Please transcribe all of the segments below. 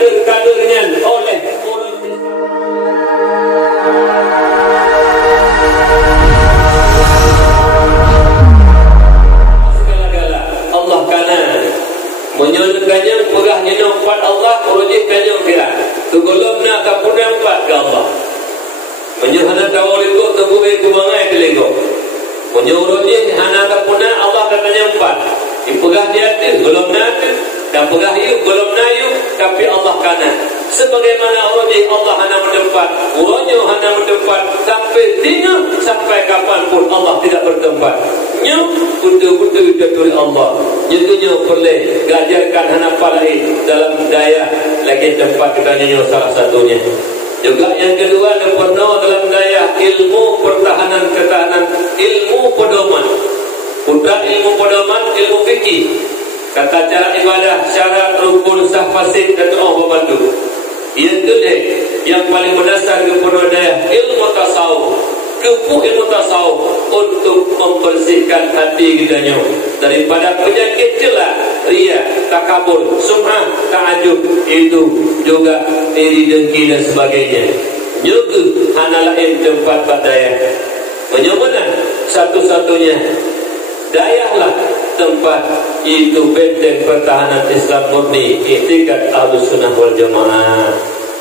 kader-kadernya oleh orang segala-gala Allah kanan menyuruhkannya perahnya nampak Allah merujukkannya kira tugolomna kapuna empat ke Allah menyuruhana tawaliku tubuhi kubangai kelego menyuruhnya hana kapuna Allah katanya empat diperah dia tu golomna tu dan perah yuk golomna yuk tapi Allah kanan sebagaimana urujih Allah hana bertempat urujih hana bertempat sampai dina sampai kapanpun Allah tidak bertempat nyuk betul-betul dari Allah nyentuhnya perlu gajarkan hana lain dalam daya lagi tempat kita nyanyi salah satunya juga yang kedua penuh dalam daya ilmu pertahanan ketahanan ilmu pedoman bukan ilmu pedoman ilmu fikih kata cara ibadah syarat rukun sah fasih dan doa bantu yang kedua yang paling mendasar kepada daya ilmu tasawuf ilmu tasawuf untuk membersihkan hati kita daripada penyakit celah ria, takabur, sum'ah, ta'ajub itu juga iri dengki dan sebagainya juga hana lain tempat daya menyebutkan satu-satunya dayahlah tempat itu benteng pertahanan Islam murni i'tiqad Ahlus Sunnah wal Jamaah.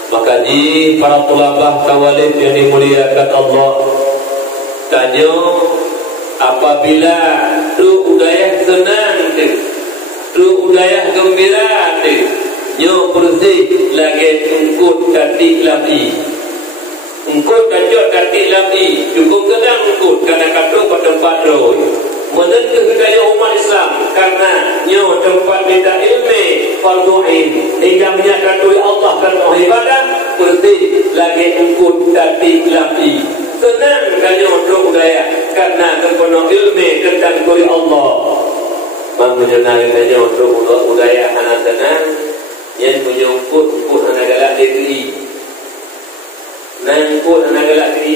Maka di para tulabah tawalid yang dimuliakan Allah tanya apabila tu udayah senang tu udayah gembira nyo bersih lagi ungkut katik lapi ungkut kajot katik lapi cukup kedang ungkut karena katu pada tempat roh menentu budaya umat Islam karena nyo tempat beda ilmi fardu'in hingga menyatakan oleh Allah dan ibadah bersih lagi ungkut katik lapi senang kanya untuk budaya karena kepenuh ilmi tentang oleh Allah mengenai kanya untuk budaya anak senang yang punya ungkut anak galak diri nangkut anak galak diri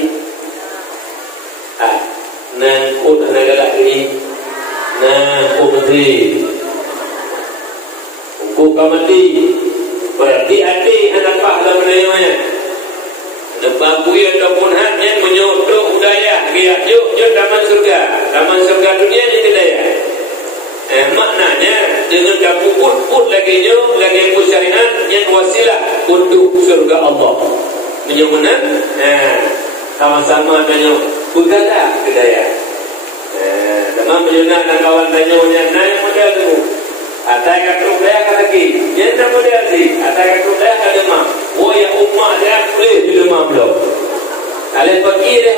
nangkut anak galak diri nangkut menteri ungkut kamati berarti adik anak pahala menayangnya lepas buaya ataupun hanya menyodok budaya dia yuk taman surga dunia ni kedaya maknanya dengan kamu put lagi nyo lagi put syariat yang wasilah untuk surga Allah menyugunan sama-sama tanya bergada kedaya dengan menyunat dan kawan tanya yang naik model tu atai kata budaya kata lagi yang tak model si atai kata budaya kata demam ya umat dia boleh di demam belum alih pergi dia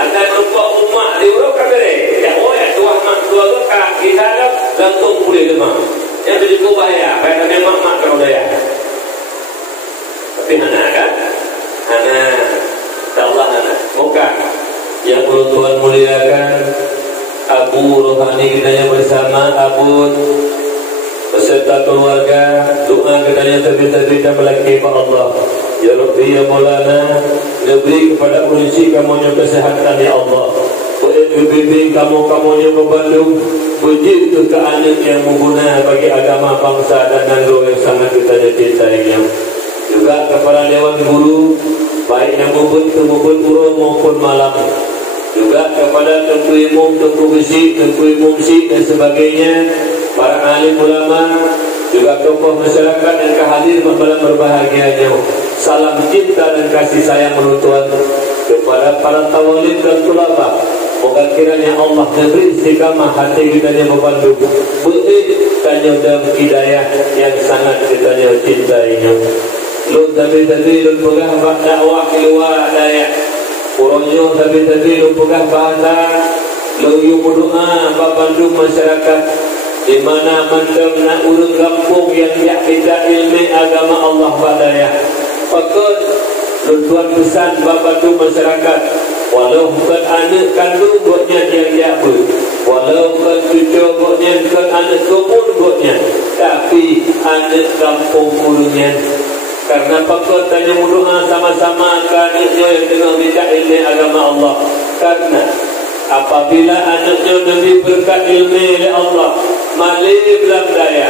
atai merupakan umat dia urut kabere ya ya tuah mak tua tu kita ada langsung boleh demam yang begitu bahaya bahaya memang mak kalau daya tapi hana kan hana Allah hana bukan yang Tuhan muliakan Abu Rohani kita yang bersama Abu beserta keluarga doa katanya terbita-bita melaki kepada Allah ya Rabbi ya Maulana lebih kepada polisi kamunya kesehatan ya Allah bimbing kamu-kamunya membantu begitu ke anak yang mengguna bagi agama bangsa dan negara yang sangat kita cintainya juga kepada Dewan Guru baik yang membentuk guru maupun malam juga kepada Tengku Imam, Tengku Besi, Tengku Imam Si dan sebagainya para alim ulama juga tokoh masyarakat yang kehadir dalam berbahagianya salam cinta dan kasih sayang menuntun kepada para tawalid dan tulabah moga kiranya Allah memberi istiqamah hati kita yang membantu bukti tanya dalam hidayah yang sangat kita cintainya lu tapi lu pegang dakwah keluar daya Puronyo tapi lu pegang bahasa lu berdoa membantu masyarakat di mana mandam nak urung kampung yang tidak ilmu agama Allah badaya pakut lu tuan pesan membantu masyarakat walau bukan anak kandung buatnya yang jauh walau bukan cucu buatnya bukan anak kebun buatnya tapi anak kampung purunya karena pakut tanya berdoa sama-sama kanitnya yang tengah bincang ilmu agama Allah karena apabila anaknya lebih berkat ilmu oleh Allah malih dalam daya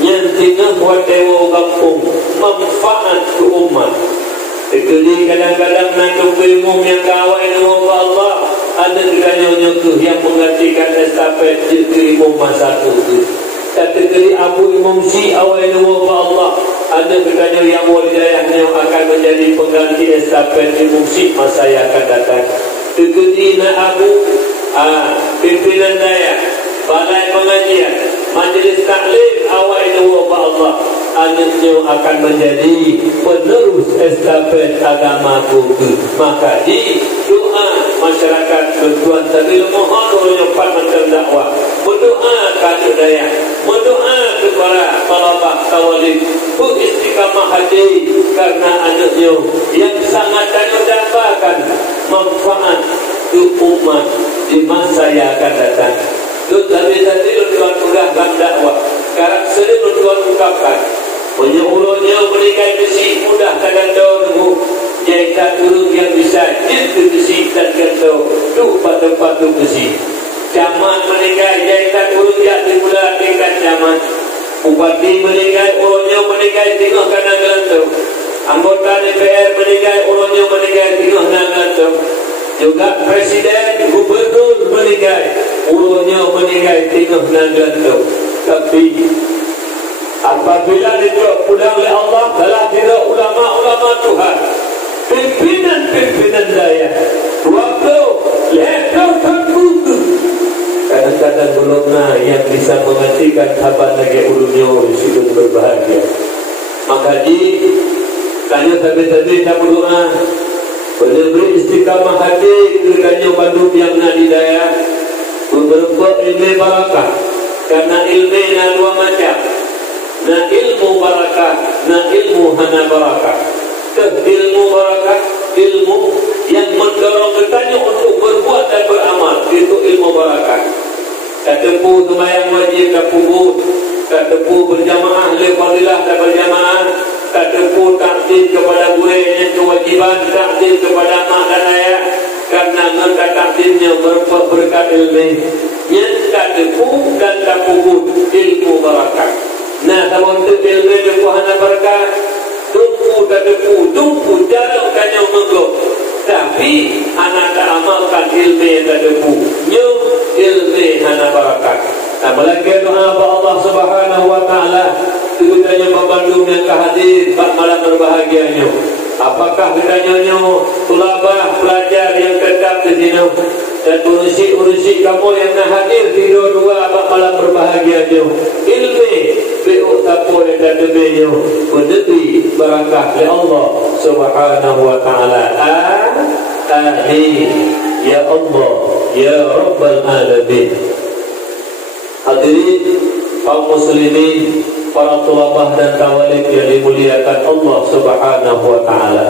yang tinggal buat dewa kampung manfaat ke umat. Jadi kadang-kadang nak umum yang kawai nama Allah ada kerana tu yang menggantikan estafet ke imam masa tu. Kategori Abu Imam Si awal nama Allah ada kerana yang walidayahnya akan menjadi pengganti estafet Imam Si masa yang akan datang. Kategori Abu pimpinan daya balai pengajian majlis taklim awal nama Allah anaknya akan menjadi penerus estafet agama buku. Maka di doa masyarakat bertuan sambil mohon menyepat macam dakwah, berdoa kepada daya, berdoa kepada talabah tawalid beristiqamah hati karena anaknya yang sangat dambakan manfaat ke umat di masa yang akan datang. Lebih tadi tuan sudah dalam dakwah sekarang sering tuan ungkapkan menyuruhnya berikan besi mudah kadang dahulu jahitan urung yang bisa jilid besi dan kentau tu batu-batu besi zaman meninggal jahitan urung jadi mula tingkat zaman bupati meninggal urungnya meninggal tengah kadang kentau anggota DPR meninggal urungnya meninggal tengah kadang kentau juga presiden gubernur meninggal urungnya meninggal tengah kadang kentau. Tapi apabila dipermudah oleh Allah telah tidak ulama-ulama Tuhan pimpinan-pimpinan daya waktu lekau terbuka kadang-kadang belumlah yang bisa menghentikan sahabat lagi ulunyo hidup berbahagia. Maka tanya tapi-tapi tak berdoa beri istiqamah hati kerana Bandung yang nadi daya beberapa ilmu barakah karena ilmu na dua macam na ilmu barakah na ilmu hana barakah. Ilmu barakah ilmu yang mendorong kita untuk berbuat dan beramal, itu ilmu barakah. Katepu sembahyang wajib kapubut, katepu berjamaah lefadilah dan berjamaah, katepu takdim kepada guru yang kewajiban, takdim kepada mak dan ayah karena mereka takdimnya berkat ilmu. Yang katepu dan kapubut ilmu barakah. Nah, kalau untuk ilmu itu hana barakah, tumpu jarang kanya menggok. Tapi anak tak amalkan ilmu yang katepu, nyum ilmu hana barakah. Apalagi doa Allah Subhanahu wa taala kepadanya Bandung yang hadir pada malam berbahagianya. Apakah kepadanya tulabah pelajar yang tetap di sini dan urusi kamu yang hadir di dua pada malam berbahagianya. Ilmu beu tapo dan debenya berdiri barakah oleh Allah Subhanahu wa taala. Amin ya Allah ya Rabbal alamin. Hadirin kaum muslimin, para tulabah dan tawalid yang dimuliakan Allah Subhanahu wa taala.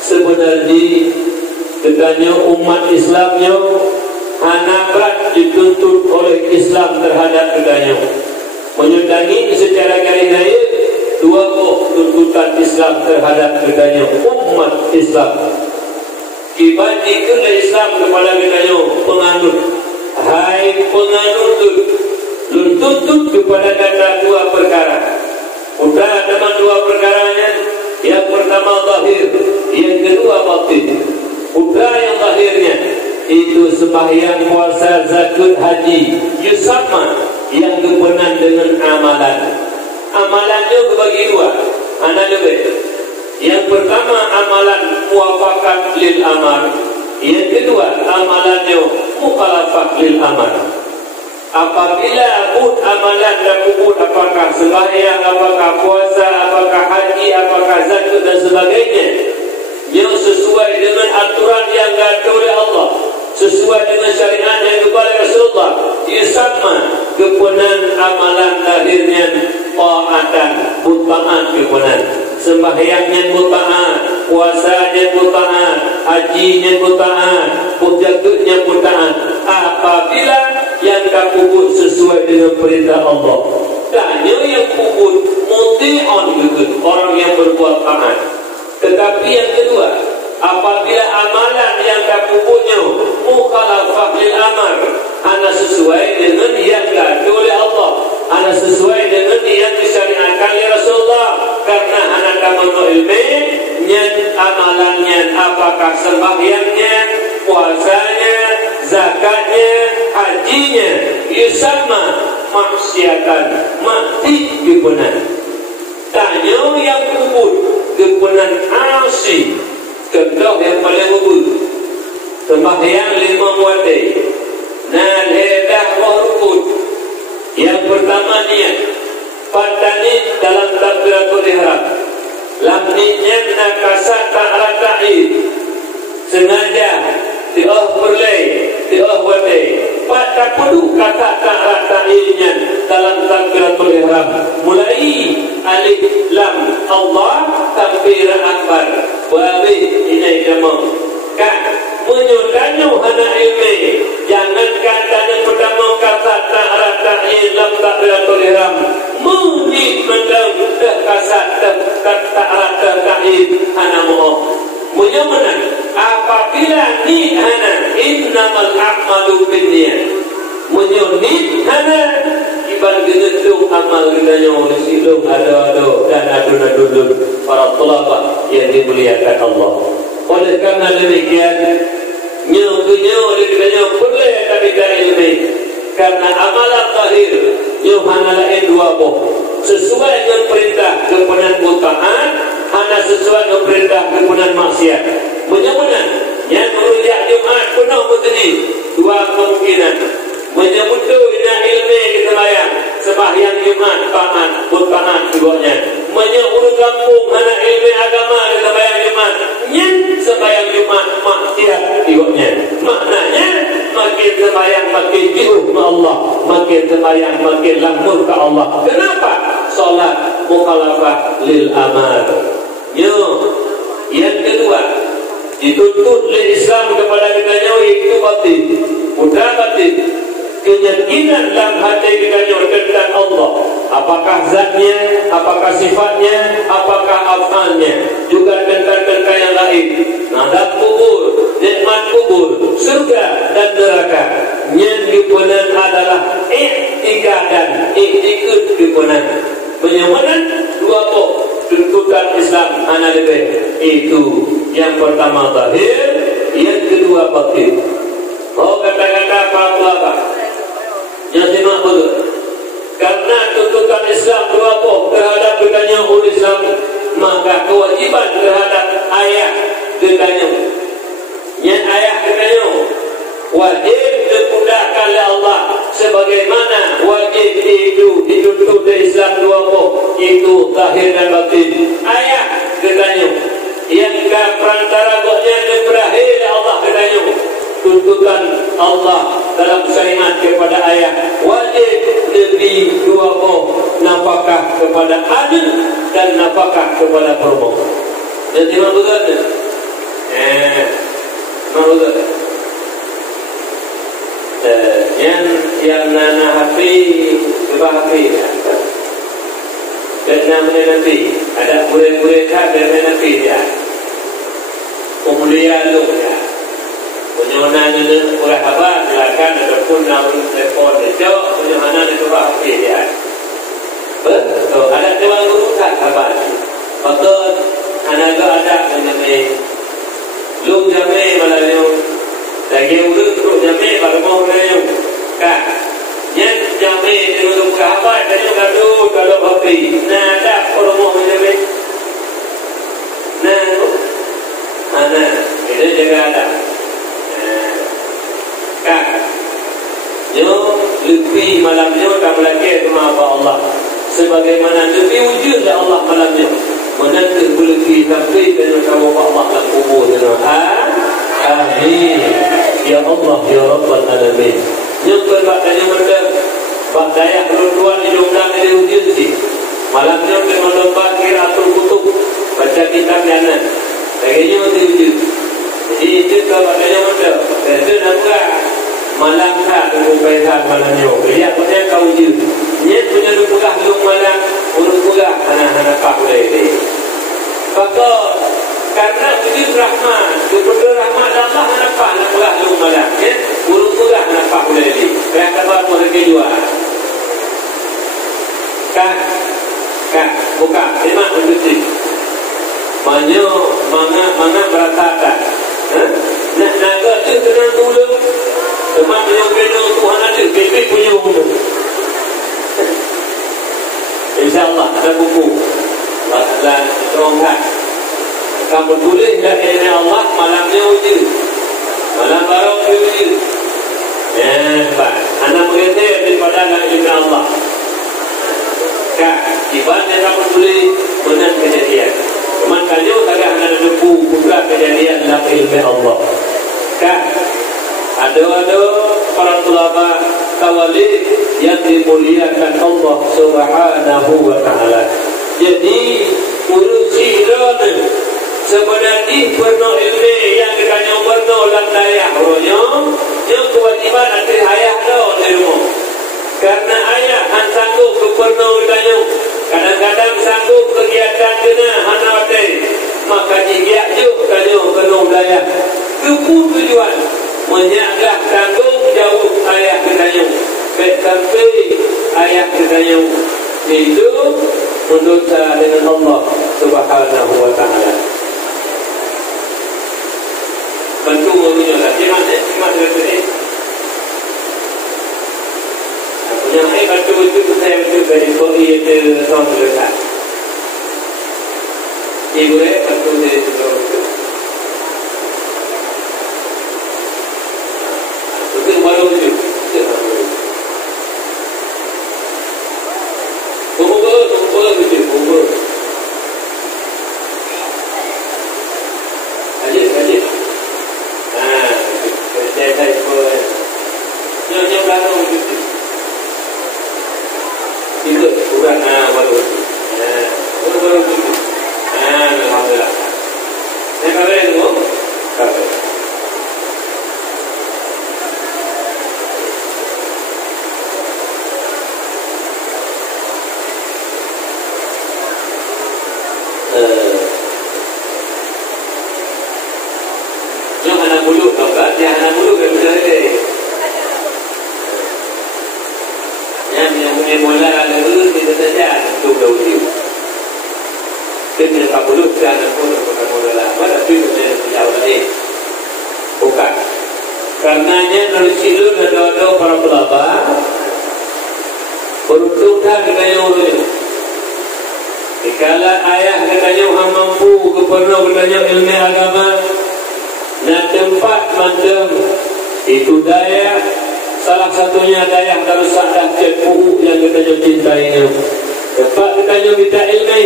Sebenarnya katanya umat Islamnya hanabat dituntut oleh Islam terhadap katanya menyudahi secara garis raya dua tuntutan Islam terhadap katanya umat Islam. Dibandingkan Islam kepada katanya penganut, hai penganut tuntut kepada kata dua perkara. Udah dengan dua perkaranya, yang pertama zahir, yang kedua batin. Udah yang zahirnya itu sembahyang, puasa, zakat, haji, itu sama yang berkenaan dengan amalan. Amalannya dibagi dua, ana lebih. Yang pertama amalan muwafaqat lil amal, yang kedua amalannya mukhalafat lil amal. Apabila amalan dan kubur, apakah sembahyang, apakah puasa, apakah haji, apakah zakat dan sebagainya, yang sesuai dengan aturan yang diatur oleh Allah, sesuai dengan syariat yang kepada Rasulullah, ia sama kepunan amalan lahirnya ta'atan, muta'at kepunan. Sembahyangnya muta'at, puasanya muta'at, hajinya muta'at, zakatnya muta'at. Apabila yang kabut sesuai dengan perintah Allah, dan yang kubur muti'on gitu, orang yang berbuat taat. Tetapi yang kedua, apabila amalan yang kabutnya mukhalafah lil amar, ana sesuai dengan yang diatur oleh Allah, ana sesuai dengan yang mono ilmu nyen amalannya, apakah sembahyangnya, puasanya, zakatnya, hajinya, sama maksiatan mati gepunan. Tanya yang kubur gepunan asi kedok yang paling kubur sembahyang 5 waktu dan hedah rukun. Yang pertama niat padani dalam takbiratul ihram lam niat nakasat ta'rata'i sengaja ti'ah berlai ti'ah wadai pada kudu kata ta'rata'inya dalam takbiratul ihram mulai alif lam Allah takbir akbar wabi inai kamu kak menyutanyu hana ilmi jangan katanya pertama kata ta'rata'i lam takbiratul ihram muni mendam dah kasat ta'rata'i hana mu'ah munyamanan apabila ni hana innamal a'malu binniyat munyoni hana iban genetung amal gedanya silung ado-ado dan adun-adun para tulabah yang dimuliakan Allah. Oleh karena demikian nyo oleh gedanya boleh tapi dari ilmi karena amalan zahir yohana lain dua boh sesuai dengan perintah kepunan mutaat hana sesuai dengan perintah kepunan maksiat menyebutkan yang merujak Jumat penuh bertadi dua kemungkinan menyebutkan ina ilmi kesemayang sembahyang Jumat taat mutaat sebuahnya menyebut kampung hana ilmi agama kesemayang Jumat nyen sembahyang Jumat maksiat sebuahnya maknanya makin sembahyang makin jauh ke Allah makin sembahyang makin lamur ke Allah. Kenapa? Salat mukhalafah lil amal. Yang kedua dituntut oleh Islam kepada kita itu batin mudah batin keyakinan dalam hati kita tentang Allah apakah zatnya, apakah sifatnya, apakah afalnya juga tentang yang lain nadab kubur, nikmat kubur, surga dan neraka yang dipunan adalah i'tikadan i'tikad dipunan penyamanan dua pok tuntutan Islam ana lebih itu yang pertama zahir yang kedua batin. Kata-kata para ulama yang simak betul karena tuntutan Islam dua pok terhadap bertanya umat Islam maka kewajiban terhadap ayah bertanya yang ayah bertanya wajib dipudahkan oleh Allah sebagaimana wajib itu dituntut dari Islam dua pok itu zahir dan batin. Ayah bertanya yang ke perantara boknya yang berakhir Allah bertanya tuntutan Allah dalam syariat kepada ayah wajib lebih dua pok nafkah kepada adik dan nafkah kepada perempuan. Jadi mana betul? Mana betul? Yang nana hafi hafi dan namanya nanti ada murid-murid dan nanti dia kemudian lu ya penyunan itu oleh apa silakan ataupun namun telepon itu penyunan itu hafi dia betul ada tuan guru kan apa betul anak ada mengenai lu jamai malah lagi urut terus jamai pada mau leu kak yang jamai itu untuk apa dan juga tu kalau hafi nah ada kalau mau jamai nah ana ini juga ada kak yo lebih malamnya tak lagi rumah Allah sebagaimana lebih wujud Allah malamnya menanti lebih sampai dengan kamu Allah dan kubur amin ya Allah ya Rabbal alamin. Yang berbahagia mendak bahaya perempuan di dalam dari wujud sih malamnya dengan qiraatul kutub baca kitab yana lagi wujud jadi itu bahaya mendak itu nampak malam kah berupaya malamnya lihat punya kau wujud niat punya dukah lung malam urus pugah anak-anak pak boleh ini maka karena wujud rahmat wujud rahmat Allah nampak pugah lung malam ya urus pugah nampak boleh ini yang kedua mereka dua kah buka terima wujud Mana beratakan. Nak naga tu tenang dulu. Teman yang kena Tuhan ada, bebek punya umur. InsyaAllah ada buku. Dan terongkat. Kamu tulis dari Allah, malamnya uji. Malam barang uji. Anak berkata daripada dengan Allah. Kak, ibadah kamu tulis benar kejadian. Teman kayu agak ada buku buka kejadian dalam ilmu Allah. Kak, ada para ulama kawali yang dimuliakan Allah Subhanahu wa taala. Jadi urusi ini sebenarnya penuh ilmu yang ditanya penuh dalam daya rohnya yang kewajiban nanti ayah dah di rumah. Karena ayah sanggup ke penuh ditanya. Kadang-kadang sanggup kegiatan kena hanawate. Maka jika juga tanya penuh daya. Kepun tujuan menyanggah tanggung jauh ayah ditanya. Baik sampai ayah ditanya. Itu mendosa dengan Allah Subhanahu wa taala. Bantu mengunyah lagi mana ini. Yang saya bantu itu saya bantu dari kodi itu tahun lepas. Ibu bantu dari tahun itu. Itu baru itu. Kumpul itu. Ajik. Kerja pun. Yang belakang itu. Ikut kurang baru. Baru. Alhamdulillah. Saya kabarin tu. Kabar. Yang anak bulu kabar, yang anak bulu kan benar ni. Yang punya mula lalu kita saja untuk dahulu. Kita tak perlu jangan pun bukan mula lah. Tapi kita jauh lagi. Bukan. Karenanya dari situ ada para pelaba beruntungkan katanya orang. Dikala ayah katanya orang mampu kepenuh katanya ilmu agama. Nak tempat macam itu daya. Salah satunya daya Darussadah Cepu yang kita cintainya. Tempat kita minta ilmu,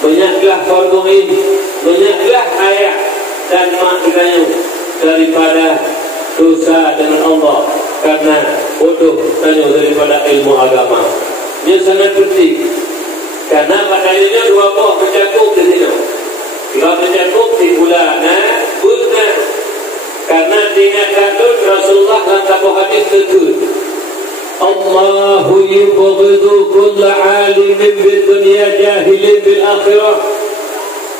banyaklah korban ini, banyaklah ayah dan mak kita daripada dosa dengan Allah karena bodoh tanya daripada ilmu agama. Dia sangat penting karena padanya dua buah mencakup di sini. Kalau mencakup di bulan bulan. Karena diingatkan Rasulullah dalam satu hadis tersebut, Allahu yubghidu kulla alimin bil dunya jahilin bil akhirah.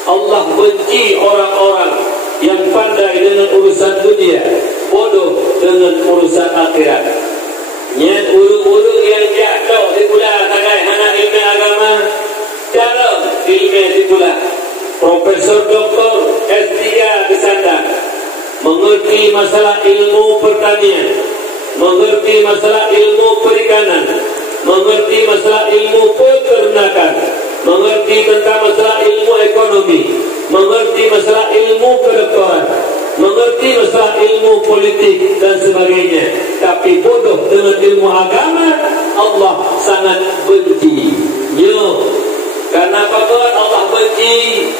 Allah benci orang-orang yang pandai dengan urusan dunia, bodoh dengan urusan akhirat. Nyat ulu-ulu yang jatuh di bulan takai anak ilmu agama, cara ilmu di bulan. Profesor Doktor S3 di sana. Mengerti masalah ilmu pertanian, mengerti masalah ilmu perikanan, mengerti masalah ilmu peternakan, mengerti tentang masalah ilmu ekonomi, mengerti masalah ilmu kedokteran, mengerti masalah ilmu politik dan sebagainya. Tapi bodoh dengan ilmu agama, Allah sangat benci. Karena apa Allah benci?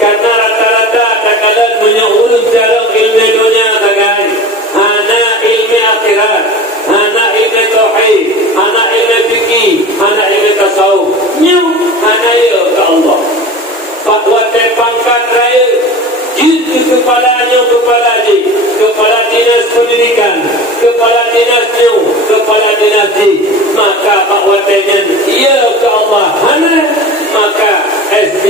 Karena rata-rata katakan menyuruh cara ilmu dunia katakan hana ilmu akhirat, hana ilmu tauhid, hana ilmu fikih, hana ilmu tasawuf. Hana ya ke Allah. Fatwa pangkat raya itu kepalanya kepala dinas pendidikan, kepala dinas kepala dinas maka fatwanya ya ke Allah hana maka S3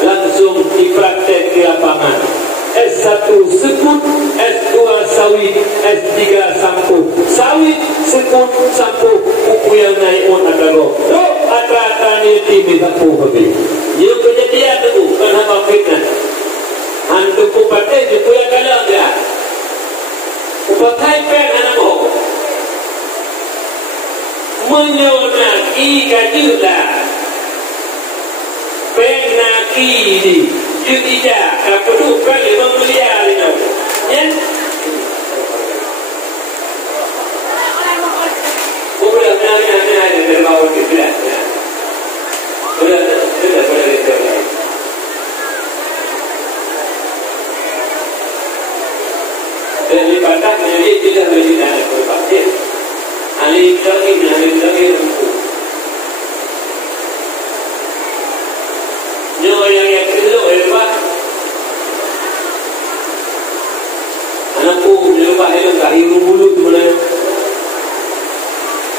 langsung dipraktek di lapangan. S1 sekut, S2 sawit, S3 sampu. Sawit, sekut, sampu, buku yang naik on ada roh. Ada tani tim tak puh habis. Dia kejadian tu kan apa fitnah. Hantu kupatai tu yang kalah dia. Kupatai pen anak boh. Menyonaki kajulah. Pen naki di. Juga perlu kali membeliar ini. Ya. Boleh ada berbau kita. Boleh kita. Jadi patah menjadi tidak berjalan berbakti. Alih lagi rumpu. Nyo yang kedua hebat. Anakku hebat itu tak hiru bulu tu mana?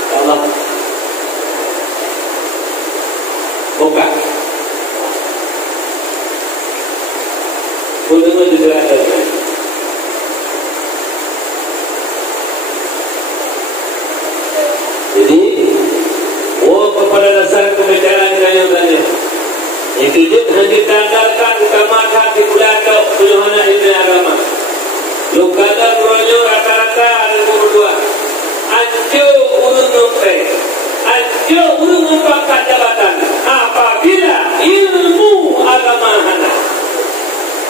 Allah. Bukan. Boleh juga ada. Jadi, kepada dasar pembicaraan tanya-tanya. Yang kejut hanya ditanggalkan utamakan di bulan penyuhana ilmu agama. Lukata beronyo rata-rata ada berdua. Anjo urut numpai. Anjo urut merupakan jabatan. Apabila ilmu agama hana.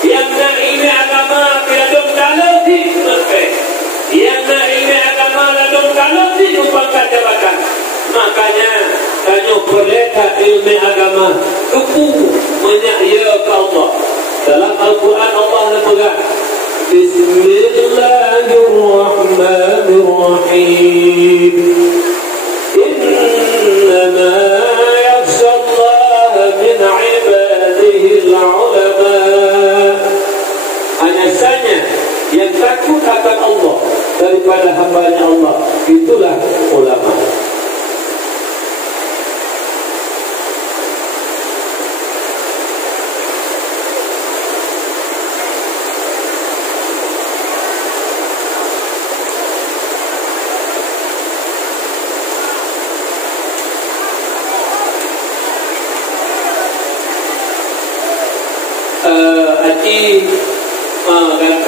Yang nak ilmu agama bila dong kalau di numpai. Yang nak ilmu agama dong kalau di merupakan jabatan. Makanya kanyo perlekat ilmu agama kepu menyaya ke Allah. Dalam Al-Quran Allah berpegang Bismillahirrahmanirrahim. Innama yakhsha Allah min ibadihi al-ulama. Hanya saja yang takut akan Allah daripada hamba-Nya Allah itulah ulama.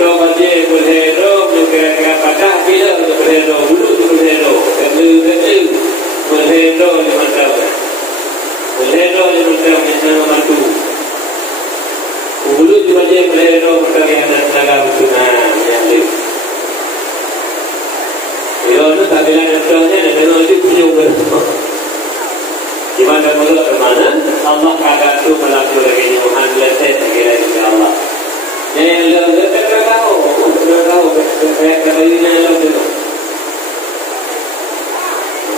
Kalau baca berhero, mereka patah bila berhero, bulu berhero, berhero di mata, berhero di mata yang matu. Bulu juga dia berhero mata yang tenaga bertunang yang lip. Bila itu tak bilang yang terangnya, dan kalau itu punya berhero. Di mana mulut bermana, Allah kagak tu melakukan lagi nyuhan leset kira juga Allah. Yang lebih tahu, saya kata ini yang lebih tahu.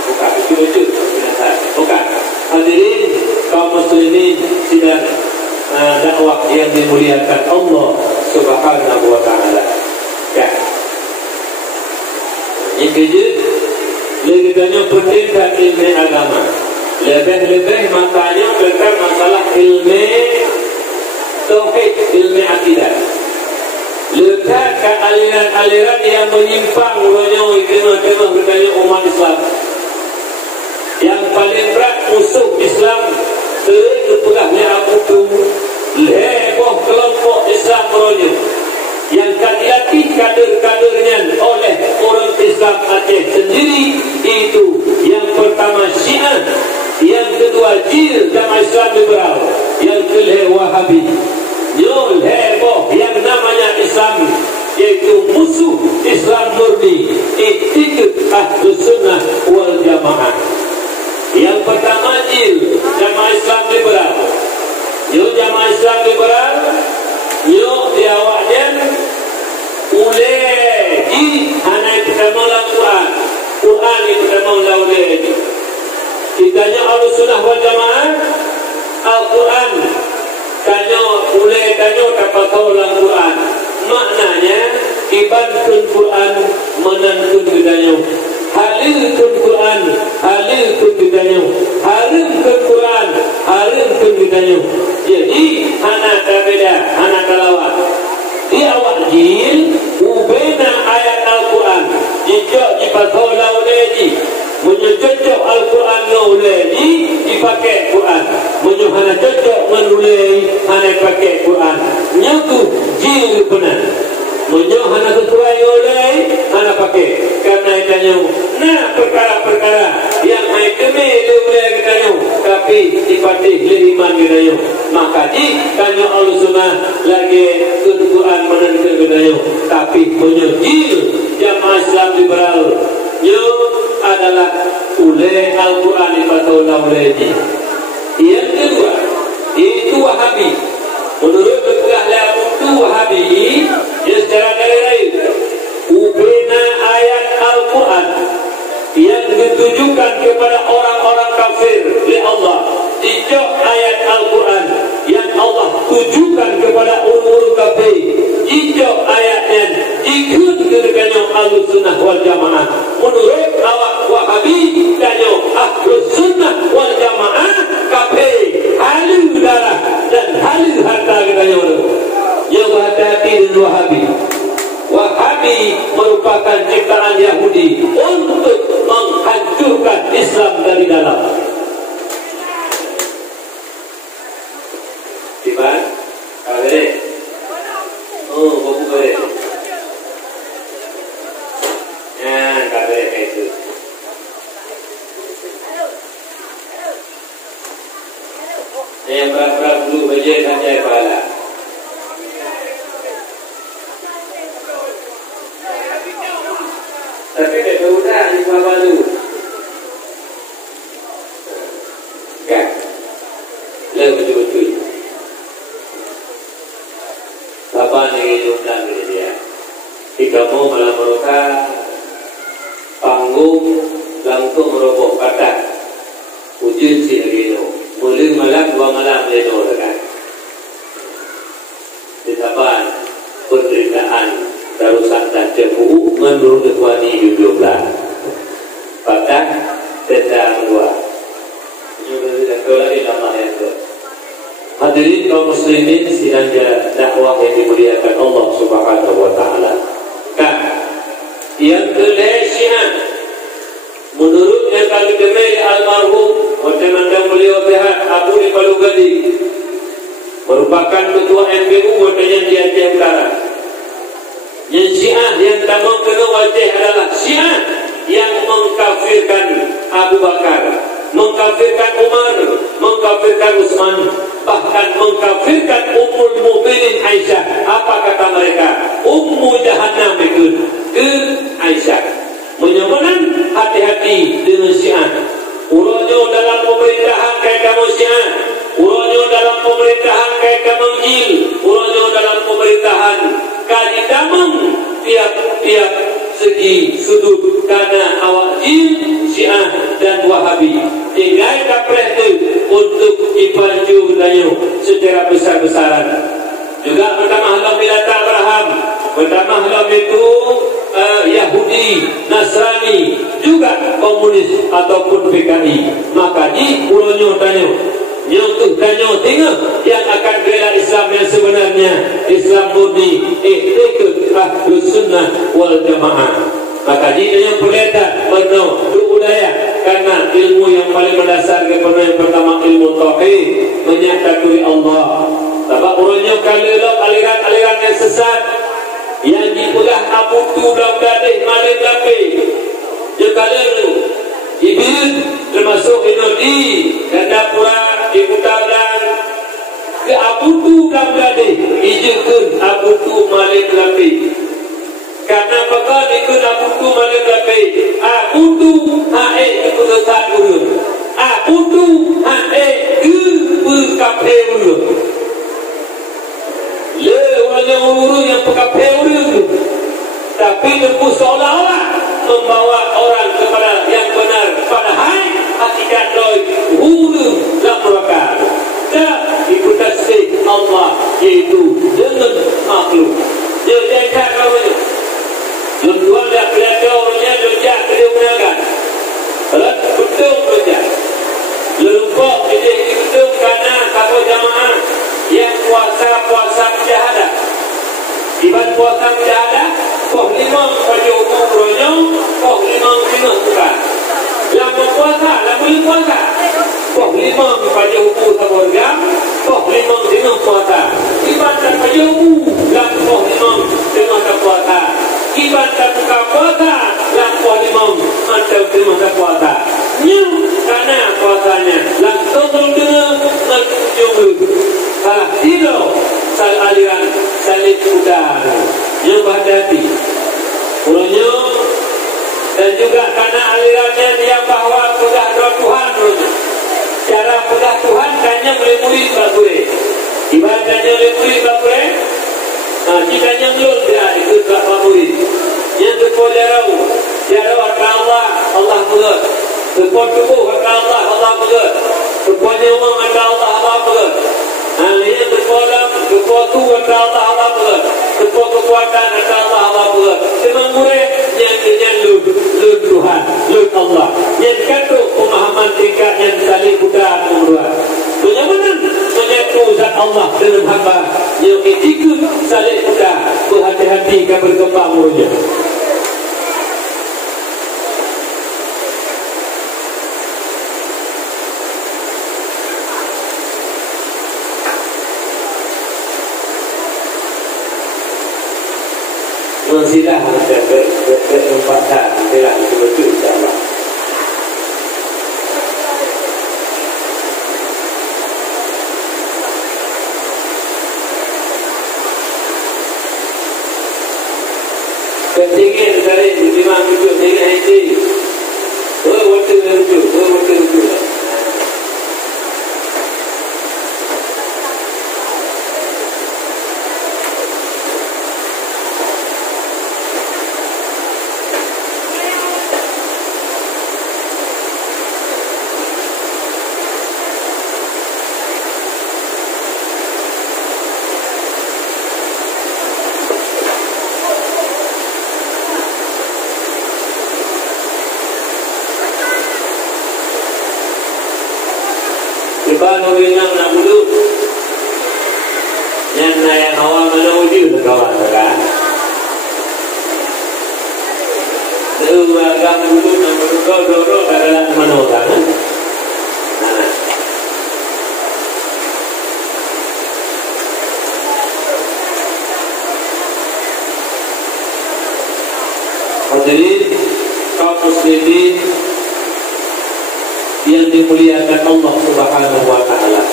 Bukan itu, bukan. Hadirin kaum muslimin sidang dakwah yang dimuliakan Allah Subhanahu wa taala. Ya. Yang kedua, lebihnya pendidikan ilmu agama. Lebih makanya tentang masalah ilmu tauhid, ilmu akidah. Letak ke aliran-aliran yang menyimpang menyoi kemah-kemah bertanya umat Islam. Yang paling berat musuh Islam terpegahnya Abu Tu leboh kelompok Islam meronyo yang tak dilatih kader-kadernya oleh orang Islam Aceh sendiri. Itu yang pertama Syiah, yang kedua Jil Jamaah Islam Liberal, yang ketiga Wahabi. Nyol heboh yang namanya Islam, yaitu musuh Islam murni, iktikad Ahlus Sunnah wal Jamaah. Yang pertama Jil Jamaah Islam Liberal. Yo Jamaah Islam Liberal, yo diawaknya uleh di hanya pertama Al-Quran. Quran ini pertama uleh ini. Kitanya Ahlus Sunnah wal Jamaah Al-Quran. Kanyo mulai kanyo dapat tahu dalam Quran. Maknanya ibaratkan Quran menantun gedanyo. Halilkan Quran, halilkan gedanyo. Harimkan Quran, harimkan gedanyo. Jadi hana beda, hana kalawat. Di awal jil ubena ayat Al-Quran. Jika dapat tahu lauledi menyejok Al-Quran lauledi dipakai Quran. Menyo hana cocok menulai hana pakai Quran. Nyaku jil benar. Menyo hana sesuai oleh hana pakai. Karena itanya nah perkara-perkara yang hai keme boleh kitanya tapi dipatih le iman kitanya. Maka di kanyo al-sunnah lagi Quran menentukan kitanya. Tapi menyo jil jamaah Islam liberal nyo adalah oleh Al-Quran dipataulah oleh ini. Yang kedua, itu Wahabi. Menurut pengahlian itu Wahabi, yang secara lain, ubena ayat Al-Quran yang ditujukan kepada orang-orang kafir oleh Allah. Ijok ayat Al-Quran yang Allah tujukan kepada orang-orang kafir. Ijok ayatnya ikut kedekannya Ahlussunnah wal Jamaah. Menurut awak Wahabi kanyo Ahlussunnah wal Jamaah kafir halu darah dan halu harta kanyo. Yang hati-hati dengan Wahabi. Wahabi merupakan ciptaan Yahudi untuk menghancurkan Islam dari dalam. Tiba, kali, buku kali. Ya, kali itu. Yang berapa dulu baca saja pahala. Tapi dia udah di bawah lu. Kan? Lebih betul-betul. Bapak ni undang dia. Jika mau malam mereka panggung langsung merobok katak. Ujian si Agino. Mulai malam 2 malam dia kan. Di depan penderitaan Darussat dan Cepu menurut Ikhwani Yudhiyah Patah sedang 2 juga tidak ilmu yang ke hadirin kaum muslimin sidang dakwah yang dimuliakan Allah Subhanahu wa taala. Yang kelesian menurut yang kami temui almarhum macam beliau sehat Abu di Palu Gadi merupakan ketua MPU watanya di Aceh Utara. Yang Syiah yang tamang kena wajah adalah Syiah yang mengkafirkan Abu Bakar, mengkafirkan Umar, mengkafirkan Utsman, bahkan mengkafirkan Ummul Mukminin Aisyah. Apa kata mereka? Ummu Jahannam itu ke Aisyah. Menyebutkan hati-hati dengan Syiah. Uronyo dalam pemerintahan kayak kamu Syiah, uronyo dalam pemerintahan kayak kamu Injil, uronyo dalam pemerintahan kali damang tiap-tiap segi sudut karena awak jin, Syiah dan Wahabi. Tinggal kapreh itu untuk dipanju dayu secara besar-besaran. Juga pertama halam milata Abraham, pertama halam itu Yahudi, Nasrani, juga komunis ataupun PKI. Maka di ulonyo tanyo nyotuh tanyo tengok yang akan bela Islam yang sebenarnya, Islam murni, ikut Ahlussunnah wal Jamaah. Maka di yang perletak penuh budaya karena ilmu yang paling mendasar kepada yang pertama ilmu tauhid, menyatakan Allah. Sebab orangnya kalau aliran-aliran yang sesat yang dipegang Abu Tu dalam gadis malik lapi dia kalau Ibn termasuk Inodi dan Dapura di Putaran ke Abu Tu dalam gadis izinkan Abu Tu malik lapi. Karena apakah ikut Abu Tu malik lapi Abu Tu hae keputusan urut Abu Tu hae berkape urut le orang urut yang berkape urut tapi itu seolah-olah membawa orang kepada yang benar padahal hakikat doi urut dan mereka dan ikutasi Allah yaitu dengan makhluk dia jaga kamu tuan dah pelaka orangnya kerja dia gunakan betul kerja lupa jadi betul karena satu jamaah yang puasa syahadah ibadah puasa syahadah kok lima pajoku ronyong kok lima bukan yang puasa puasa kok limang pada hukum saborgam, poh limang dengan puasa. Ibadah pada hukum, poh limang dengan puasa. Ibadah buka puasa, poh limang macam dengan puasa. Nyum karena puasanya, langsung dengan menjungu. Tidak sal aliran salib udara yang berhati urunnya dan juga karena alirannya dia bahawa pedah doa Tuhan urunnya cara pedah Tuhan kanya boleh murid bakure ibadahnya boleh murid bakure jika yang belum dia ikut bakal murid yang terpuluh jarau akan Allah murid terpuluh tubuh akan Allah murid terpuluh nyawa akan Allah murid ini berkuatu kepada Allah pula, kekuatan kepada Allah pula. Semua murid yang lud Tuhan, lud Allah. Yang kata pemahaman tingkat yang saling budak menurut. Bagaimana menyatu zat Allah dengan hamba yang ikut saling budak berhati-hati ke berkembang mulanya. Silah keempatan silah betul insyaAllah. Ketinggian dari lima tujuh dengan ini waktu tujuh Baru yang nak dulu yang awal menuju kawan kan itu agak dulu nak dulu adalah menolak jadi kaum muslimin yang dimuliakan Allah Subhanahu wa taala.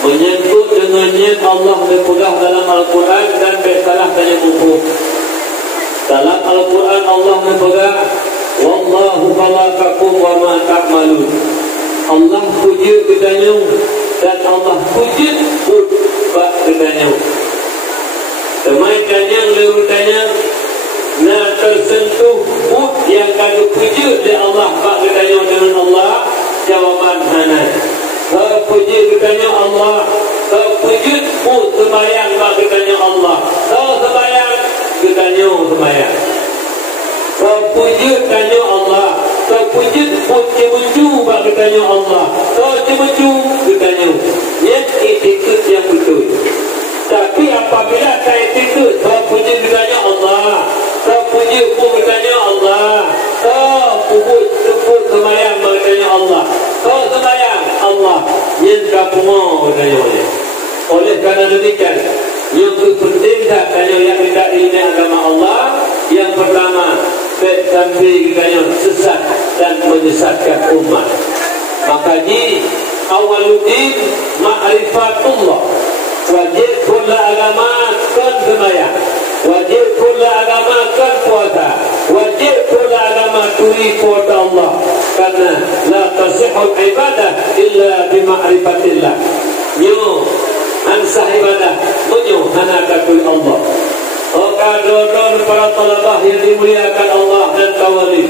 Menyebut dengannya Allah berpegang dalam Al-Quran dan bersalah tanya buku. Dalam Al-Quran Allah berpegang wallahu khalaqakum wa ma ta'malun. Allah puji kedanya dan Allah puji bak kedanya. Demikiannya lewatnya nak tersentuh bud yang kadu puji di Allah bak kedanya dengan Allah jawaban hana. Puji ketanya Allah, puji bud sembahyang bak ketanya Allah. Sembahyang ketanya sembahyang. Puji ketanya Allah, puji bud cemucu bak ketanya Allah. Cemucu ketanya. Yang ikut yang betul. Tapi apabila saya ikut puji ketanya Allah, puji bud ketanya Allah, puji sembahyang bak ketanya Allah. Sembahyang Allah yang kapungo katanya. Oleh kerana demikian yang penting katanya yang tidak ilmu agama Allah yang pertama sampai katanya sesat dan menyesatkan umat. Makanya awaluddin ma'rifatullah. Wajib pula agama kan sembahyang, wajib pula agama kan puasa, wajib pula agama turi kepada Allah. Karena la tasihul ibadah illa bima'rifatillah. Nyo ansah ibadah menyo hana takut Allah. Kadon para talabah yang dimuliakan Allah dan tawali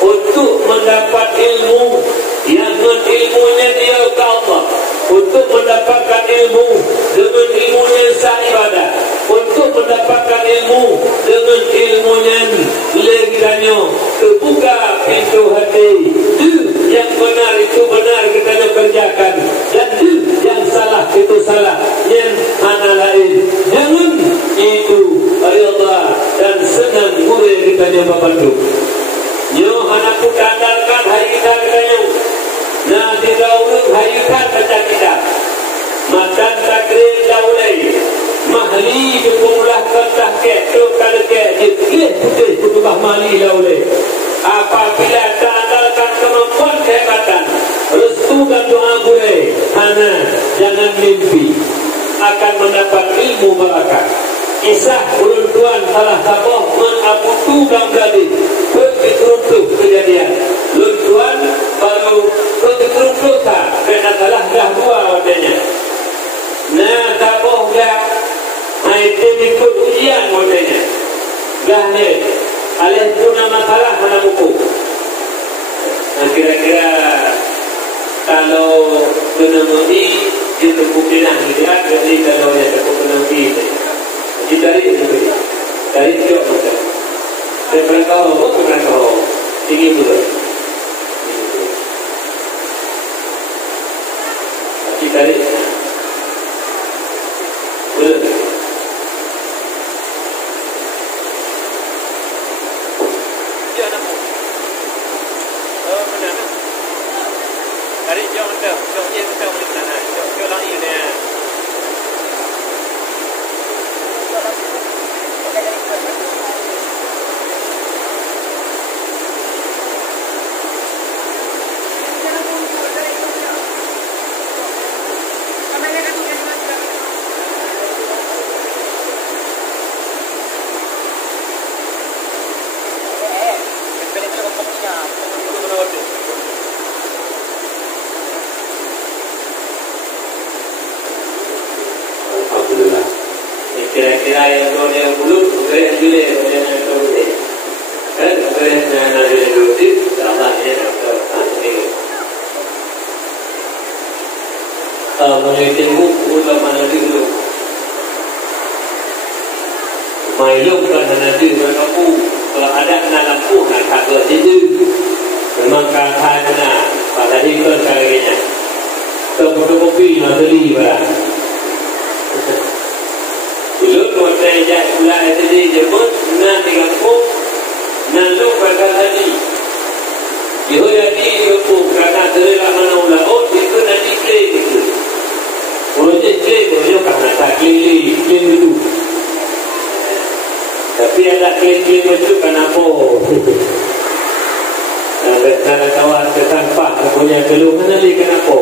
untuk mendapat ilmu yang dengan ilmunya dia ke Allah, untuk mendapatkan ilmu dengan ilmunya sah ibadah, untuk mendapatkan ilmu dengan ilmunya leganya terbuka pintu hati. Yang benar itu benar kita kerjakan, dan yang salah itu salah, yang mana lain jangan itu Allah dan senang murid kita membantu. Yo anakku kandalkan hari kita katanya. Nah, tidak urut Mali berkumpulah kertas kek tu kada kek dia putih kutubah mali lah oleh. Apabila terandalkan kemampuan kehebatan, restu dan doa boleh, hana jangan mimpi akan mendapat ilmu barakat. Kisah ulun tuan salah sabah mengabutu dan gadis berketeruntuk kejadian. Ulun tuan baru berketeruntuk kerana salah dah dua wadanya. Nah sabah dah item ikut ujian wadanya. Dah ni alih guna masalah mana buku. Kira-kira kalau menemui dia terbukti nak dilihat, jadi kalau yang terpenuhi dari tiap macam saya pernah tahu tinggi pula tapi dari boleh dia nak benar dari jauh dah jauh dia kita boleh sana jauh lang ini ni kira-kira yang kau yang belum boleh pilih yang kau boleh kan boleh yang ada di dulu sama yang kau ini menjadi buku mana dulu mailung kan nanti berlaku kalau ada kena lampu nak kata situ memang katanya pada ikut kalinya fotokopi materi barang Ulun waktu yang pula tadi jemput nan di kampung nan lu pada tadi dia jadi kampung kerana terlalu mana ulah itu nanti klaim itu projek klaim dia kerana tak klaim itu tapi ada klaim itu kenapa kerana kawan kesampah punya keluhan lagi kenapa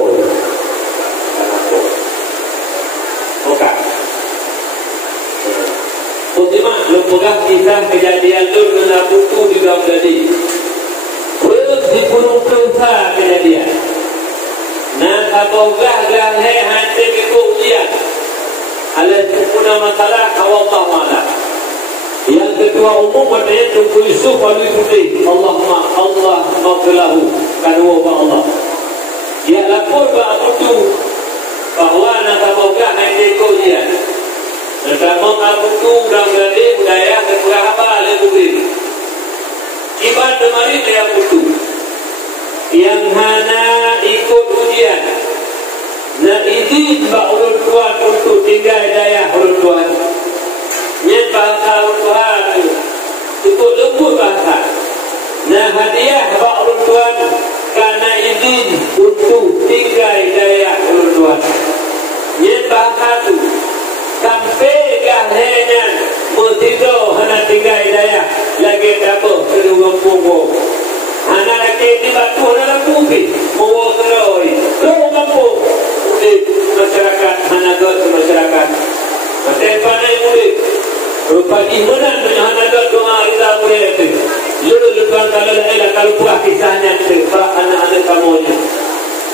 lu pegang kisah kejadian tu dengan buku juga tadi. Belum di Gunung Kelsa kejadian. Nah, apabila hai hati ikut ujian. Alah punya masalah Allah Taala. Yang ketua umum katanya Tunku Yusuf Alwi Putih. Allah maghfirlahu kadua ba Allah. Dia lapor ba buku bahawa nak apabila hai ikut ujian. Pertama aku tu berangkat budaya keberapa lebih. Ibarat kemarin dia putu. Yang hana ikut ujian. Nak izin bak ulun tuan untuk tinggal daya ulun tuan. Nyat bahasa ulun tuan ikut lembut bahasa. Nah hadiah bak ulun tuan karena izin untuk tinggal daya ulun tuan. Nyat bahasa tu. Sampai gahnya mestido hana tinggal daya lagi dabo kedua punggung hana lagi di batu hana lampu mau teroi kampung di masyarakat hana ke masyarakat macam mana mudik pagi mana hana ke doa kita boleh itu lepas kalau buah kisahnya sebab anak-anak kamunya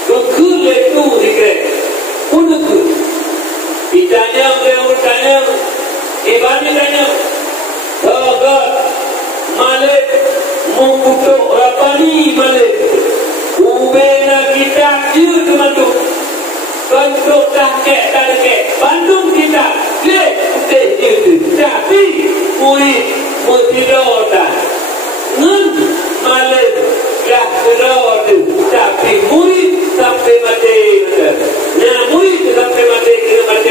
kekul itu dikira unukul Ditanya, beliau bertanya, Ibani tanya, Bagat, Malik, Mukutuk, Rapani, Malik, Ubena kita, dia kemantuk, Bentuk tak kek, Bandung kita, Lek, putih dia tu, tapi, murid, mutido tak, Ngen, Malik, dah kedor tu, tapi murid, sampai mati, nah murid sampai mati,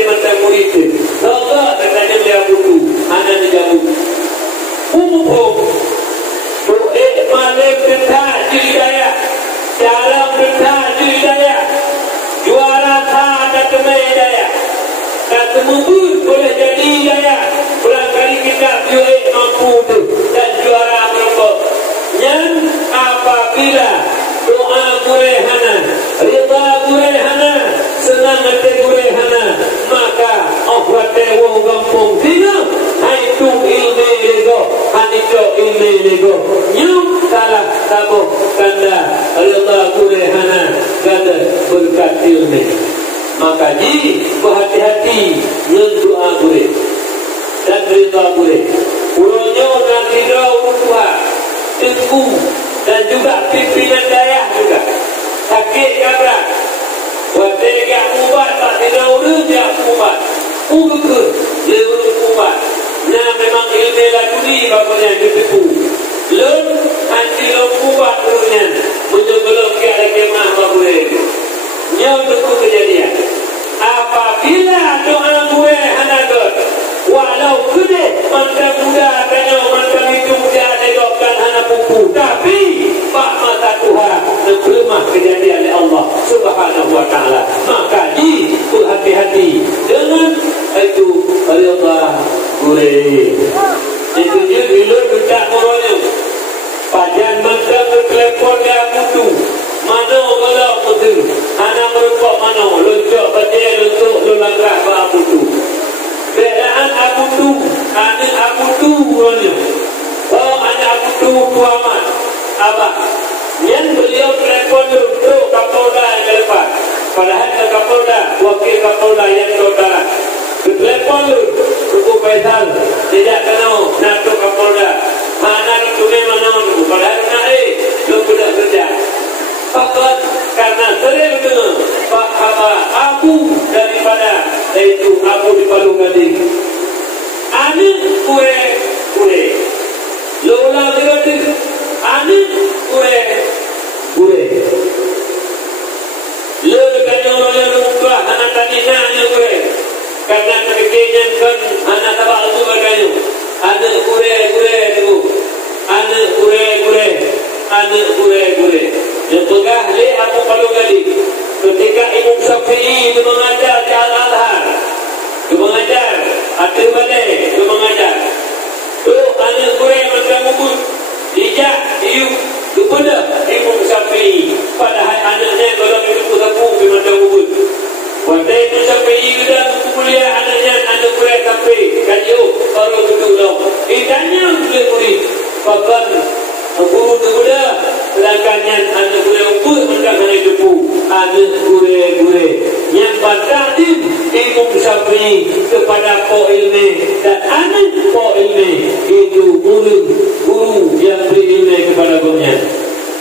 mata murid itu. Allah katanya dia butuh, anak dia butuh. Umum, malam betah di daya, cara betah di daya, juara tak ada temai daya. dan temubut boleh jadi daya. Barangkali kita mampu tu dan juara mereka. Yang apabila doa gurehana, rida gurehana, senang hati gurehana, maka akhwate wong gampung tina haitung ilmi lego, hanito ilmi lego. Nyum salah tabuh kanda rida gurehana, gada berkat ilmi. Maka ji berhati-hati dengan doa gureh dan rida gureh. Ulunyo dan rida Tuhan tengku dan juga pimpinan dayah juga sakit kabrak waktu dia ubat tak tidak urus dia ubat ubat dia urus ubat nah memang ilmu lagu ni bapaknya ditipu lun anti lo ubat dulunya menjebelum ke ada kemah babuwe nyaw tentu kejadian apabila doa gue hanagot walau gede mantan muda kena mantan itu dia negokkan hana pupu tapi pak mata Tuhan berlemah kejadian oleh Allah subhanahu wa ta'ala maka berhati-hati dengan itu Allah gurih itu je bila kita moranya pajan mantan bertelepon dia putu mana orang putu hana merupak mana lonjok baca lonjok lo langkah bah putu bedaan aku tu anak aku tu orangnya oh anak aku tu tuamat abah yang beliau telepon untuk Kapolda yang lepas padahal Kapolda wakil Kapolda yang saudara telepon untuk Faisal tidak kenal nak Kapolda mana itu memang nak padahal nak lu sudah kerja Fakat karena sering dengar Pak Haba aku daripada itu aku di Palu Gading anak kue lola berarti anak kue lola kanya lola rumah anak tadi nanya kue karena kekenyan kan anak tabak itu berkanya anak kue tu anak kue yang pegah le aku Palu Gading ketika Imam Syafi'i itu mengajar di Al-Azhar itu mengajar akhir badai itu mengajar tu anak gue macam mubut ijak iu kepada Imam Syafi'i padahal anaknya kalau itu sapu di macam mubut waktu Imam Syafi'i sudah kuliah anaknya anak gue sampai kajiu baru duduk dong idanya boleh murid bahkan guru tu muda sedangkan anak gure ukur mendak hanya depu anak gure yang bertakdim Imam Syafi'i kepada po ilmi dan anak po ilmi itu guru yang beri ilmi kepada gomnya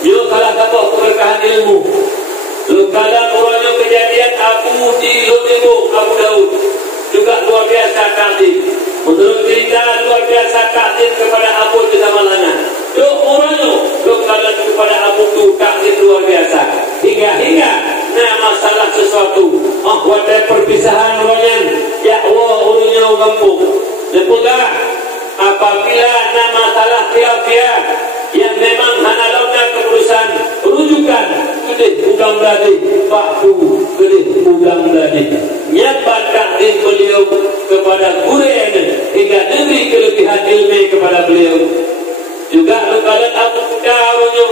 yo kalah kapok keberkahan ilmu lo kadang orangnya kejadian Abu di Lodebo Abu Daud juga luar biasa takdim menurut cerita luar biasa takdim kepada Abu di Zamalana orangnya kalau kepada Abu tu takdir luar biasa hingga nah masalah sesuatu wadah perpisahan orangnya ya Allah orangnya kampung lepegah apabila nah masalah khilafiyah yang memang hanalaunya keputusan rujukan kedih udang beladi waktu kedih udang beladi nyabat takdir beliau kepada guru hingga diberi kelebihan ilmu kepada beliau juga kalau aku kudarunya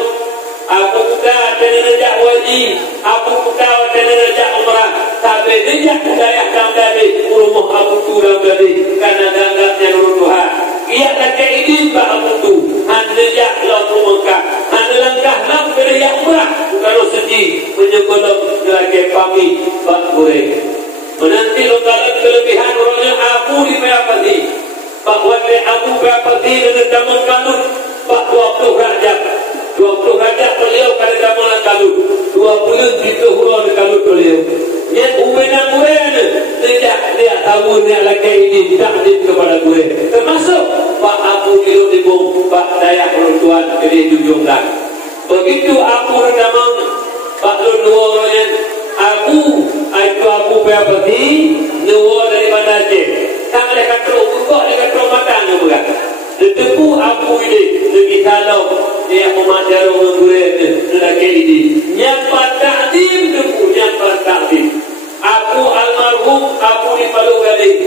aku kudar dan rejak wajib aku kudar dan rejak umrah sampai rejak daya kamdadi rumah aku turang dadi karena ganggapnya nurul Tuhan ia kata ini pak aku tu rejak lalu Mekah langkah lam rejak umrah kalau sedih menyegolong lagi pami pak goreng menanti lokalan kelebihan orangnya aku di Mayapati pak wali aku Mayapati dengan damang kanut Pak 20 Rajab beliau pada zaman Kalut 20 itu huruf Kalut beliau yang ubenang gue tidak lihat tahu ni lagi ini takdim kepada gue termasuk Pak Abu Kilo Dibung Pak Dayak Peruntuan jadi jujung dah begitu aku renamang Pak Lunuoroyan aku itu aku Mayapati Nuor daripada Aceh tak ada kata kok ada kata matang juga Tepu aku ini lagi kalau dia memadar orang gure lagi ini nyampat takdim tepu nyampat takdim aku almarhum Abu di Palu Gading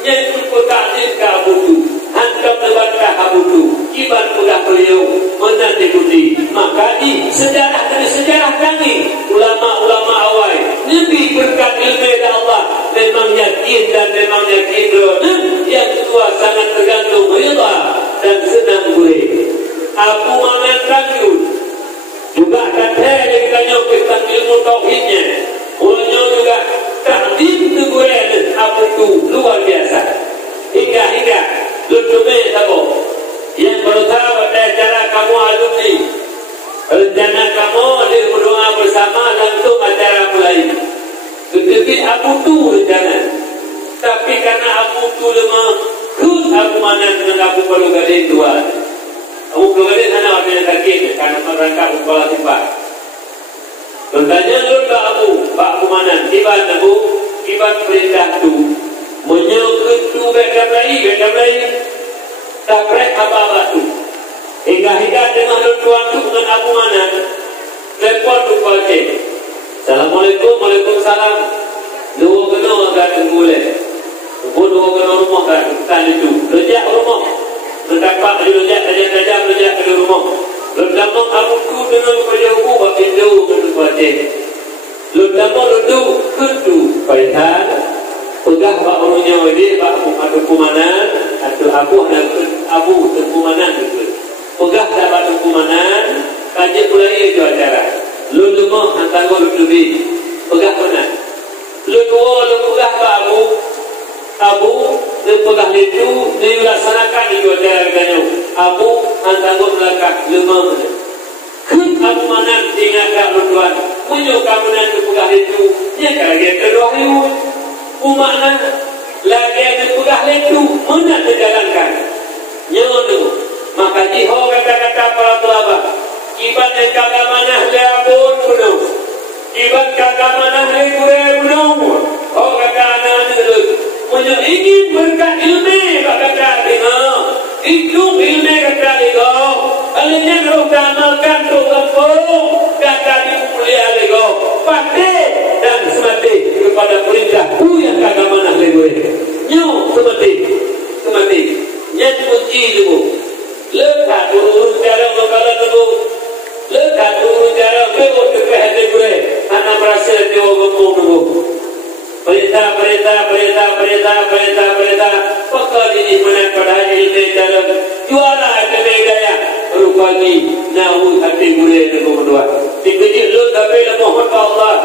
nyentuh takdir ke Abu tu hantam lebat ke Abu tu kiban mudah beliau menang diikuti. Maka di sejarah dari sejarah kami ulama-ulama awal Nabi berkat ilmu dari Allah memang yakin dan memang yakin yang kedua sangat tergantung rida dan senang boleh. Abu Manan Tanjung juga kata yang kita tentang ilmu tauhidnya ulanya juga takdim teguran Abu tu luar biasa hingga lucunya tahu yang berusaha pada acara kamu alumni rencana kamu ada berdoa bersama langsung acara mulai tetapi Abu tu rencana tapi karena Abu tu lemah terus Abu Manan dengan Abu Palu Gading dua Abu Palu Gading sana orang yang sakit karena merangkap Abu Palu Timpak bertanya lu Pak Abu Manan kiban Abu kiban perintah tu menyokut tu bekam lain takrek apa-apa tu hingga dengan tuan tu dengan Abu Manan telepon tu kualcik Assalamualaikum Waalaikumsalam dua kena agak boleh dua kena rumah kan tadi tu lejak rumah mendapat lejak ke rumah lama Abu tu dengan kerja hukum bak pindu dengan kualcik lama tu kentu paitan pegah bak orangnya ini bak kumanan atau Abu kumanan gitu pegah dapat kumanan kaji mulai itu acara lu demah hantar gua lebih pegah mana lu pegah bak Abu lu pegah itu dilaksanakan itu acara kanyo Abu hantar gua melangkah lemah mana Abu Manan tinggalkan lu tuan menyokap menan pegah itu nya kaya kedua ribu umakna lagi yang pegah itu mana terjalankan nyono maka jiho kata-kata para ulama kibat yang kagak manah leabun penuh kibat kagak manah leabun oh kata anak-anak punya ingin berkat ilmu kata dengar itu ilmu kata dengar alanya roda makan roda pun kata dimulia dengar pakai dan semati kepada perintah yang kagak manah leabun nyo semati nyat kunci dulu lekat urus cara bakal dulu lekat urus cara beo dekat dulu anak merasa dia ngomong dulu perintah pakal ini benar pada ilmu dalam juara ada bedanya rupanya nahu hati gue dengan berdua dikejut lu tapi mohon Allah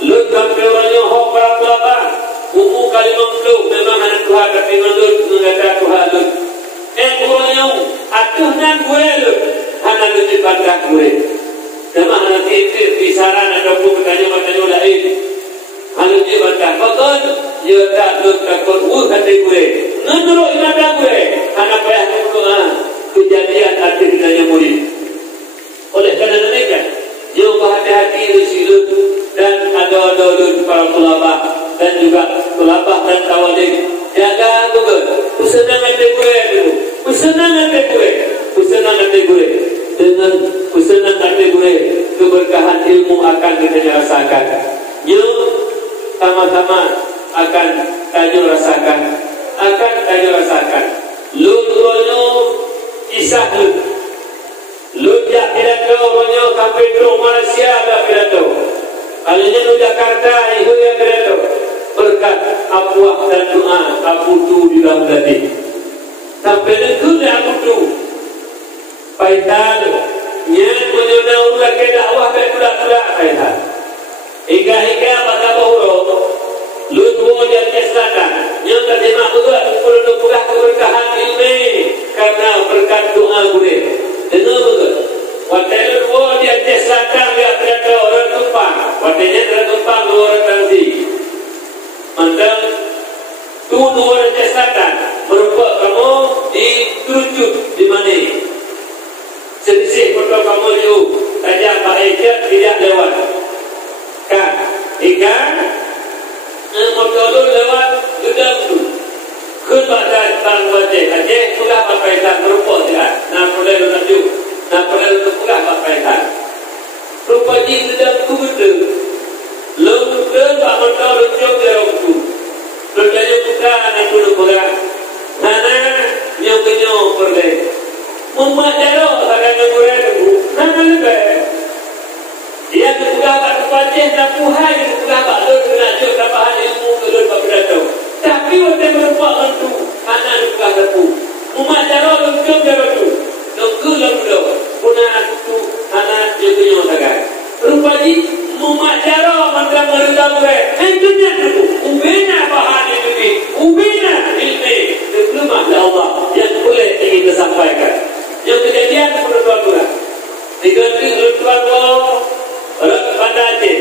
lu sampai orangnya hok berapa umum kalimah lu memang anak Tuhan tapi menurut mengatakan Tuhan lu orangnya atuhnya gue lu anak lu dibantah gue memang anak itu kisaran ada pun bertanya lain anak dibantah bahkan dia tak lu takut hati gue menurut ibadah gue anak payah berdoa kejadian hati kitanya murid oleh karena demikian dia berhati-hati disilut dan ada para ulama dan juga ulama dan tawalik jaga betul usahakan hati gue dulu usahakan hati gue dengan usahakan hati gue keberkahan ilmu akan kita rasakan yuk sama-sama akan kayu rasakan lu kisah lu jak pidato orangnya sampai ke Malaysia ada pidato kalinya lu Jakarta itu yang pidato berkat apuah dan doa Abu tu di dalam hati sampai itu Abu tu paitan nyat menyunau lagi dakwah ke budak-budak paitan hingga pada bahuro lu dua jatuh selatan yang terjemah juga perlu pegah keberkahan ilmu karena berkat doa gue dengar betul waktu itu dua jatuh selatan dia berada orang tumpang waktunya tertumpang dua orang tangsi mantap tu dua jatuh selatan merupakan kamu ditujuk di mana selisih foto kamu itu saja Pak Eka tidak lewat kan ikan motor lewat gedang tu kepada bang wajah Aceh pegah papaitan merupuk tidak nak boleh laju nak boleh untuk pegah papaitan rupanya gedang tu betul lepas motor luncur dia waktu dulu pula. Nana nyokenyo perde. Mumak jaro akan nyokuran tu. Nana le. Dia juga tak terpacih nak puhai juga tak lu nak cuk tambahan ilmu ke lu tak beratu. Tapi waktu merupak tu Nana juga terpu. Mumak jaro lu cuk jaro tu. Nunggu lu punah tu Nana nyokenyo tagak. Rupanya mumak jaro mantra meruta pure. Hentunya tu. Ubena bahan ini. Ubena ilmu. Diploma Allah yang boleh ingin disampaikan. Yang kejadian menurut Tuhan. Diganti menurut orang pada Aceh.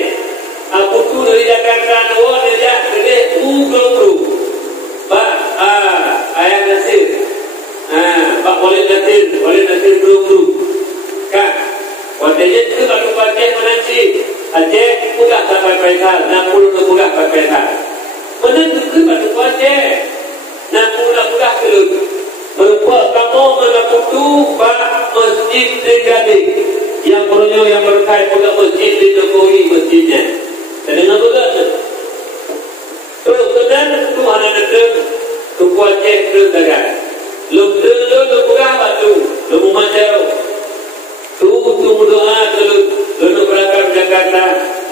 Aku tu dari Jakarta, awak dia jadi Google. Pak, ayah Nasir. Pak boleh Nasir guru. Kak, waktunya itu kalau Aceh menanti. Aceh mudah sampai Faisal, 60 mudah sampai Faisal. Menentu ke Batu Aceh. Nak mudah kelut. Merupakan kamu menakutu Pak Masjid Tegadi. Yang perlunya yang berkait pada masjid di Jokowi masjidnya. Dan dengan begitu. Terus kemudian Tuhan ada Tuku Aceh terus dagang. Lu buka batu. Lu memacau. Tu berdoa kelut. Lu berangkat Jakarta.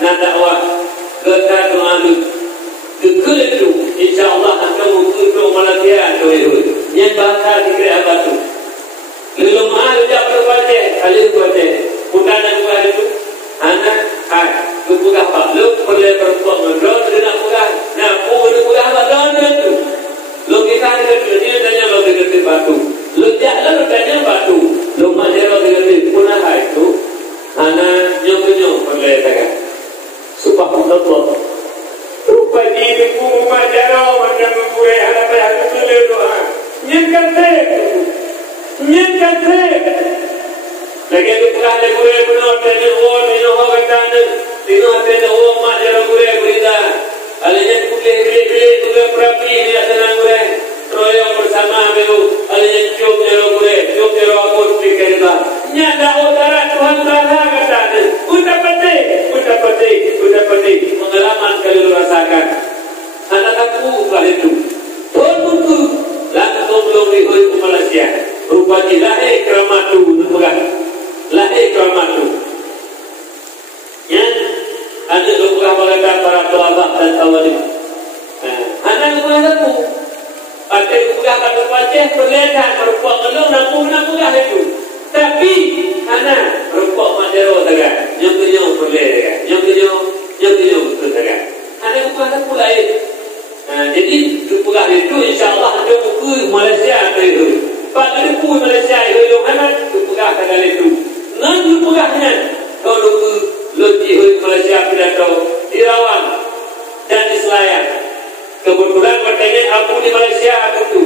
Nak dakwah. Kata doa lu. Kekal itu, insyaAllah akan untuk Malaysia itu. Yang bahasa dikira batu. Lalu mahal dia berbaca, kali berbaca. Putar dan buah itu, anak, buka apa? Lu boleh berbuat menurut, tidak buka. Nah, buka apa? Lalu itu. Lu kita ada dia tanya lu dekat batu. Lu jalan tanya batu. Lu mana lu dekat punah itu. Anak nyok boleh tak? Subhanallah. Rupanya ibu rumah jaro macam membuai halapan itu doa. Nyengkate. Lagi itu pula ada buai benar tadi orang ini orang kata tino tadi orang mak jaro buai berita. Alanya pilih juga perapi dia senang buai. Royong bersama belu. Alanya cium jaro buai, cium jaro aku fikirlah. Nyanda utara Tuhan Taala kata. Udah pati. Pengalaman kali lu rasakan. Anak aku lah itu. Tolongku. Langsung belum dihukum ke Malaysia. Rupanya lahir keramatu. Lahir keramatu. Yang ada luka mereka para pelabak dan tawalim. Anak aku. Pada luka kata wajah perlihatkan. Merupak gelung nampung lah itu. Tapi anak merupak majaro tegak. Nyok perlihatkan. Nyok betul tegak. Anak aku lain. Jadi buka itu insyaAllah ada buku Malaysia itu. Pada buku Malaysia itu anak buka kali itu. Ngan bukanya kalau lebih Malaysia pidato di Rawang dan di Selayar. Kebetulan katanya aku di Malaysia itu.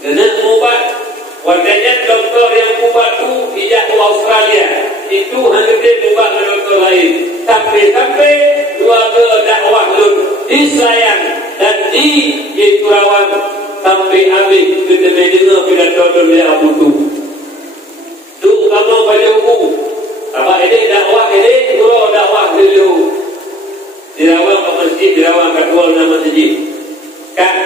Dengan ubat warnanya doktor yang ubat itu ijazah ke Australia. Itu hanya ubat doktor lain. Sampai dua dakwah di Selayar dan di Rawang sampai habis kita mendengar pidato dunia Abu tu. Tu kamu pada buku. Apa ini dakwah ini guru dakwah dulu. Di Rawang ke masjid, di Rawang ke dua nama masjid. Kan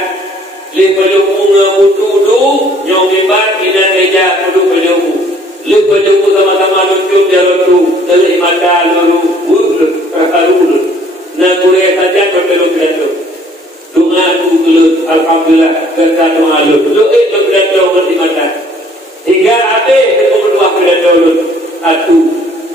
lihat bunga butu tu nyom mimbar ina keja kudu peluku. Lihat peluku sama-sama lucu jalan tu dari mata lulu karu. Nak boleh saja berpeluku itu. Doa tu gelut alhamdulillah kata doa lu berdoa berdi mata. Hingga habis berdoa berdoa lu. Aku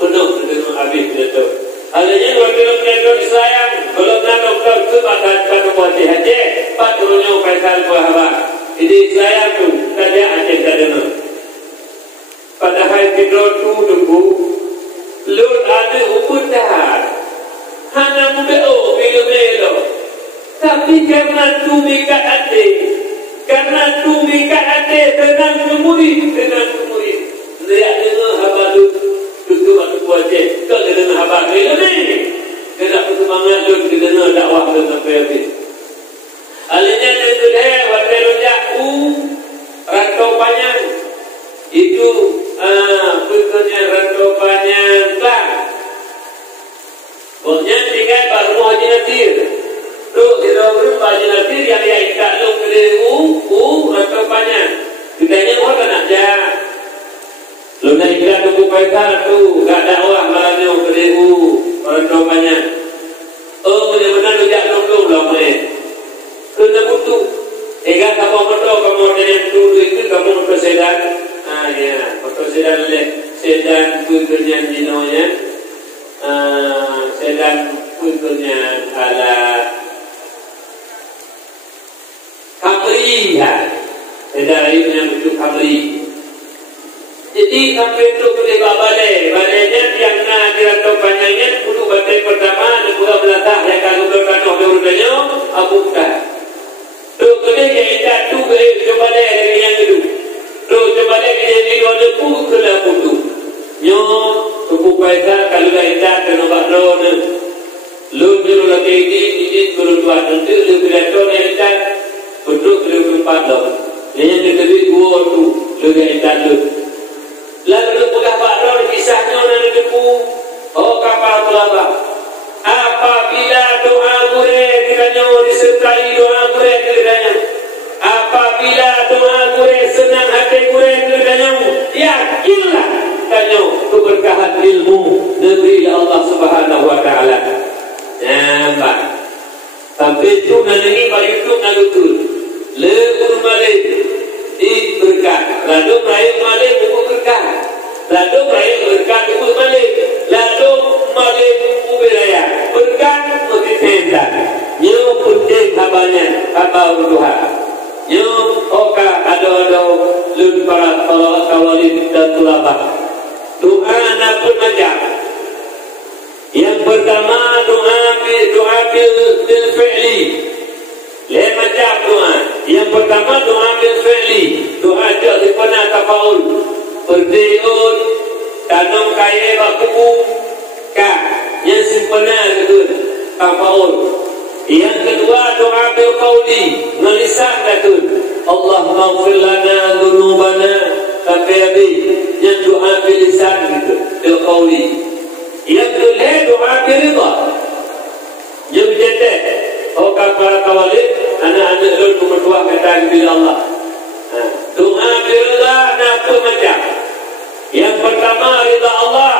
penuh dengan habis berdoa. Alanya waktu berdoa disayang belum nak doktor tu pada buat haji patronnya Faisal Bahwa. Ini sayang tu tadi Aceh tadi. Padahal tidur tu tunggu lu ada ubud dah. Hanya muda bilo. Tapi karena tu mika ate tenang kemuri. Dia dengar habis tu waktu puasa. Kalau dengar habis ni, dia bersemangat tu dengar dakwah tu sampai habis. Alanya tu waktu rojak rantau panjang itu betulnya rantau panjang lah. Pokoknya tinggal baru Haji Nasir. tu hidupnya banyak nanti yang tak lu kena atau banyak kitanya orang nak jah lu nak ikat tu pakai tu gak dakwah malahnya kena orang tu banyak benar-benar lu jak lu lah kena butuh ega kamu betul kamu dengan dulu itu kamu betul sedan ya betul sedan le sedan kuinya dinonya sedan kuinya ala Kamri ya, sedan ini yang butuh Kamri. Jadi sampai itu boleh balainya yang nak dirantau panjangnya dulu batai pertama dan pula belatah yang kalau berkanoh berudanya abu dah. Tu kena kita tu boleh coba lagi yang itu. Tu coba lagi yang itu ada pun kena putu. Nyo tubuh baiklah kalau kita kena bakro ne. Lu juru lagi ini turun dua nanti lu berlaku kita betul lu tempat lo. Yang kedua gua tu lu kita lu. Lalu pegah bakro kisahnya nanti depu. Oh kapal pelabak. Apabila doa gue kiranya disertai doa gue kiranya. Apabila doa gue senang hati gue kiranya. Yakinlah kiranya keberkahan ilmu negeri Allah Subhanahu Wa Taala. Nampak. Sampai itu nanti pada itu ngalutul. Lebur malik berkah. Lalu meraih malik buku berkah. Lalu meraih berkah buku malik. Lalu malik buku beraya. Berkah mesti tenda. Nyo penting habanya apa Tuhan. Nyo oka ada lun para kawalid dan tulabah. Doa napun macam. Yang pertama doa bil fi'li. Lain macam doa. Yang pertama doa bil fi'li. Doa jadi pernah tafaul. Berdiun tanam kaya bakubu kah yang sempurna itu tafaul. Yang kedua doa bil qauli melisan itu Allahumma ighfir lana dzunubana sampai habis. Yang doa bil lisan itu bil qauli. Yang kedua doa bil ridha. Yang ketiga para kawalid anak-anak lu berdua kata kepada Allah. Doa bil ridha apa macam? Yang pertama ridha Allah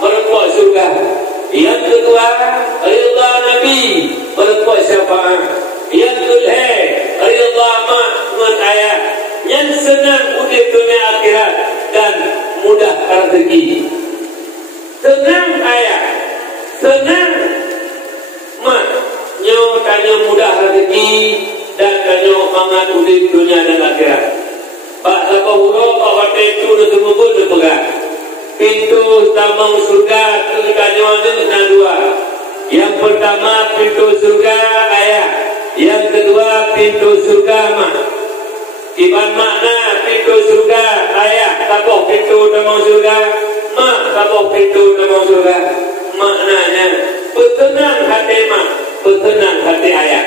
berbuat surga. Yang kedua ridha Nabi berbuat syafaat. Yang kedua ridha mak dengan ayah. Yang senang hidup dunia akhirat dan mudah rezeki. Senang ayah, senang mak, nyo tanya mudah rezeki dan tanya mangat hidup dunia dan akhirat. Pak siapa huruf bahawa pintu itu membun berpegang. Pintu tamang surga itu tanya ada dua. Yang pertama pintu surga ayah. Yang kedua pintu surga mak. Iban makna pintu surga ayah. Tabuh pintu tamang surga mak. Tabuh pintu tamang surga. Maknanya bertenang hati mak, bertenang hati ayah.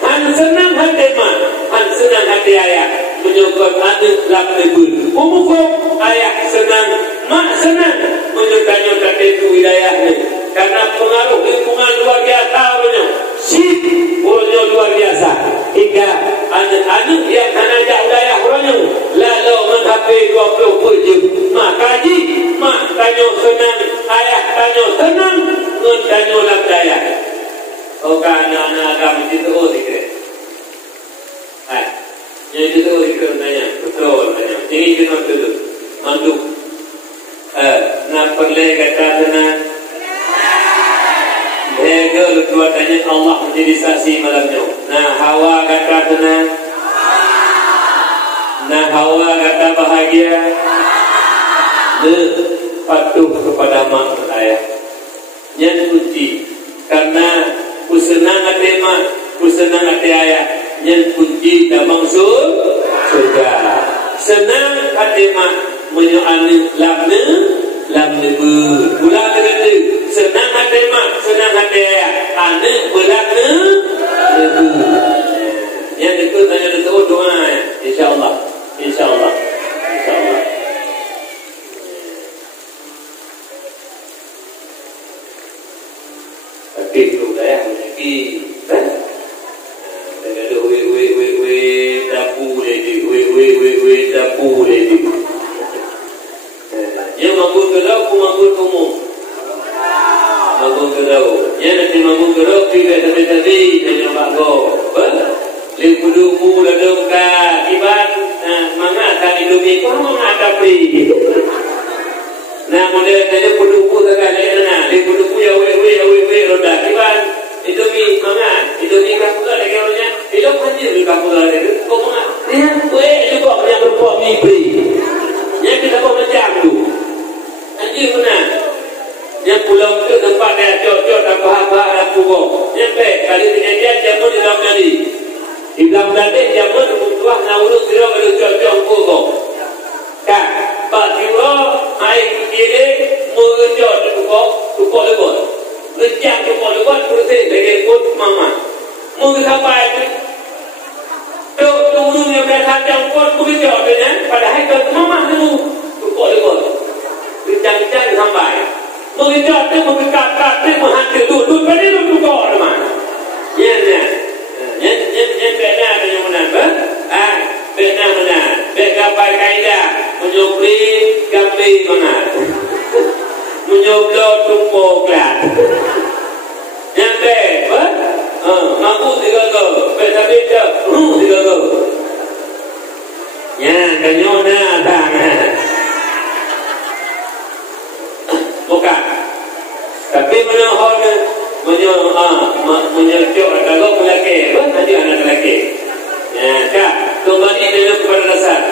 Han senang hati mak, han senang hati ayah. Menyokong anak dalam nebul. Umum ayah senang, mak senang menyokong itu wilayahnya. Karena pengaruh lingkungan luar biasa punya. Sip punya luar biasa. Hingga anak-anak yang hanajak wilayah punya lalu menghapai 20 per jam. Mak kaji, mak tanya senang, ayah tanya senang, tanya dalam daya. Oh kan anak-anak agama itu dikira. Yang itu ikut tanya, betul tanya. Ini kena dulu, manduk. Nak perlu kata tenang. Hegel kedua tanya Allah menjadi saksi malamnya. Nah Hawa kata tenang. Nah Hawa kata bahagia. Patuh kepada mak dan ayah. Yang kunci karena kusenang hati mak, kusenang hati ayah. Yang kunci dan maksud surga. Senang hati mak menyoalni lamne ulang dengan itu. Senang hati mak, senang hati ayah. Anak belakne yang itu tanya itu doa ya. InsyaAllah, InsyaAllah, InsyaAllah. Tapi itu dah yang menyakit. we dapur lagi. Yang mampu kerau, ku mampu umum. Mampu kerau. Yang nanti mampu kerau, kita tapi jangan bago. Lipudu mu ladung ka iban, manga kan Indomie ku manga tapi. Nah model kaya pudu-pudu sekali na, lipudu ya we roda iban. Indomie manga, Indomie ka pula lagi orangnya. Hidup hanya di ka pula lagi. Kok manga? Dia we juga yang berbuat mimpi. Yang kita mau macam tu. Anjir mana? Yang pulang ke tempat dia cocok dan bahasa dan pukul. Yang baik kali dengan dia jamu di dalam kali. Di dalam kali jamu butuh nauru siro kalau cocok pukul. Kan? Pak siro air kiri mengejut pukul lebut. Ngejak pukul lebut kursi dengan put mama. Mungkin sampai tunggu yang berada dalam pukul mengejut dengan padahal kalau mama dulu pukul lebut. Bincang-bincang sampai mengejar dia, mengekat dia, menghancur duduk pada duduk kau teman. Yang benar dan yang benar, benar benar. Bergapai kaidah, menyobri gapi benar, menyoblo tumpuk kelat. Yang benar, mampu tiga go, tapi dia tiga go. Yang kenyona tangan. Bukan. Tapi menyerjok kalau lelaki, nanti anak lelaki. Ya, kak, kembali dengan kepada dasar.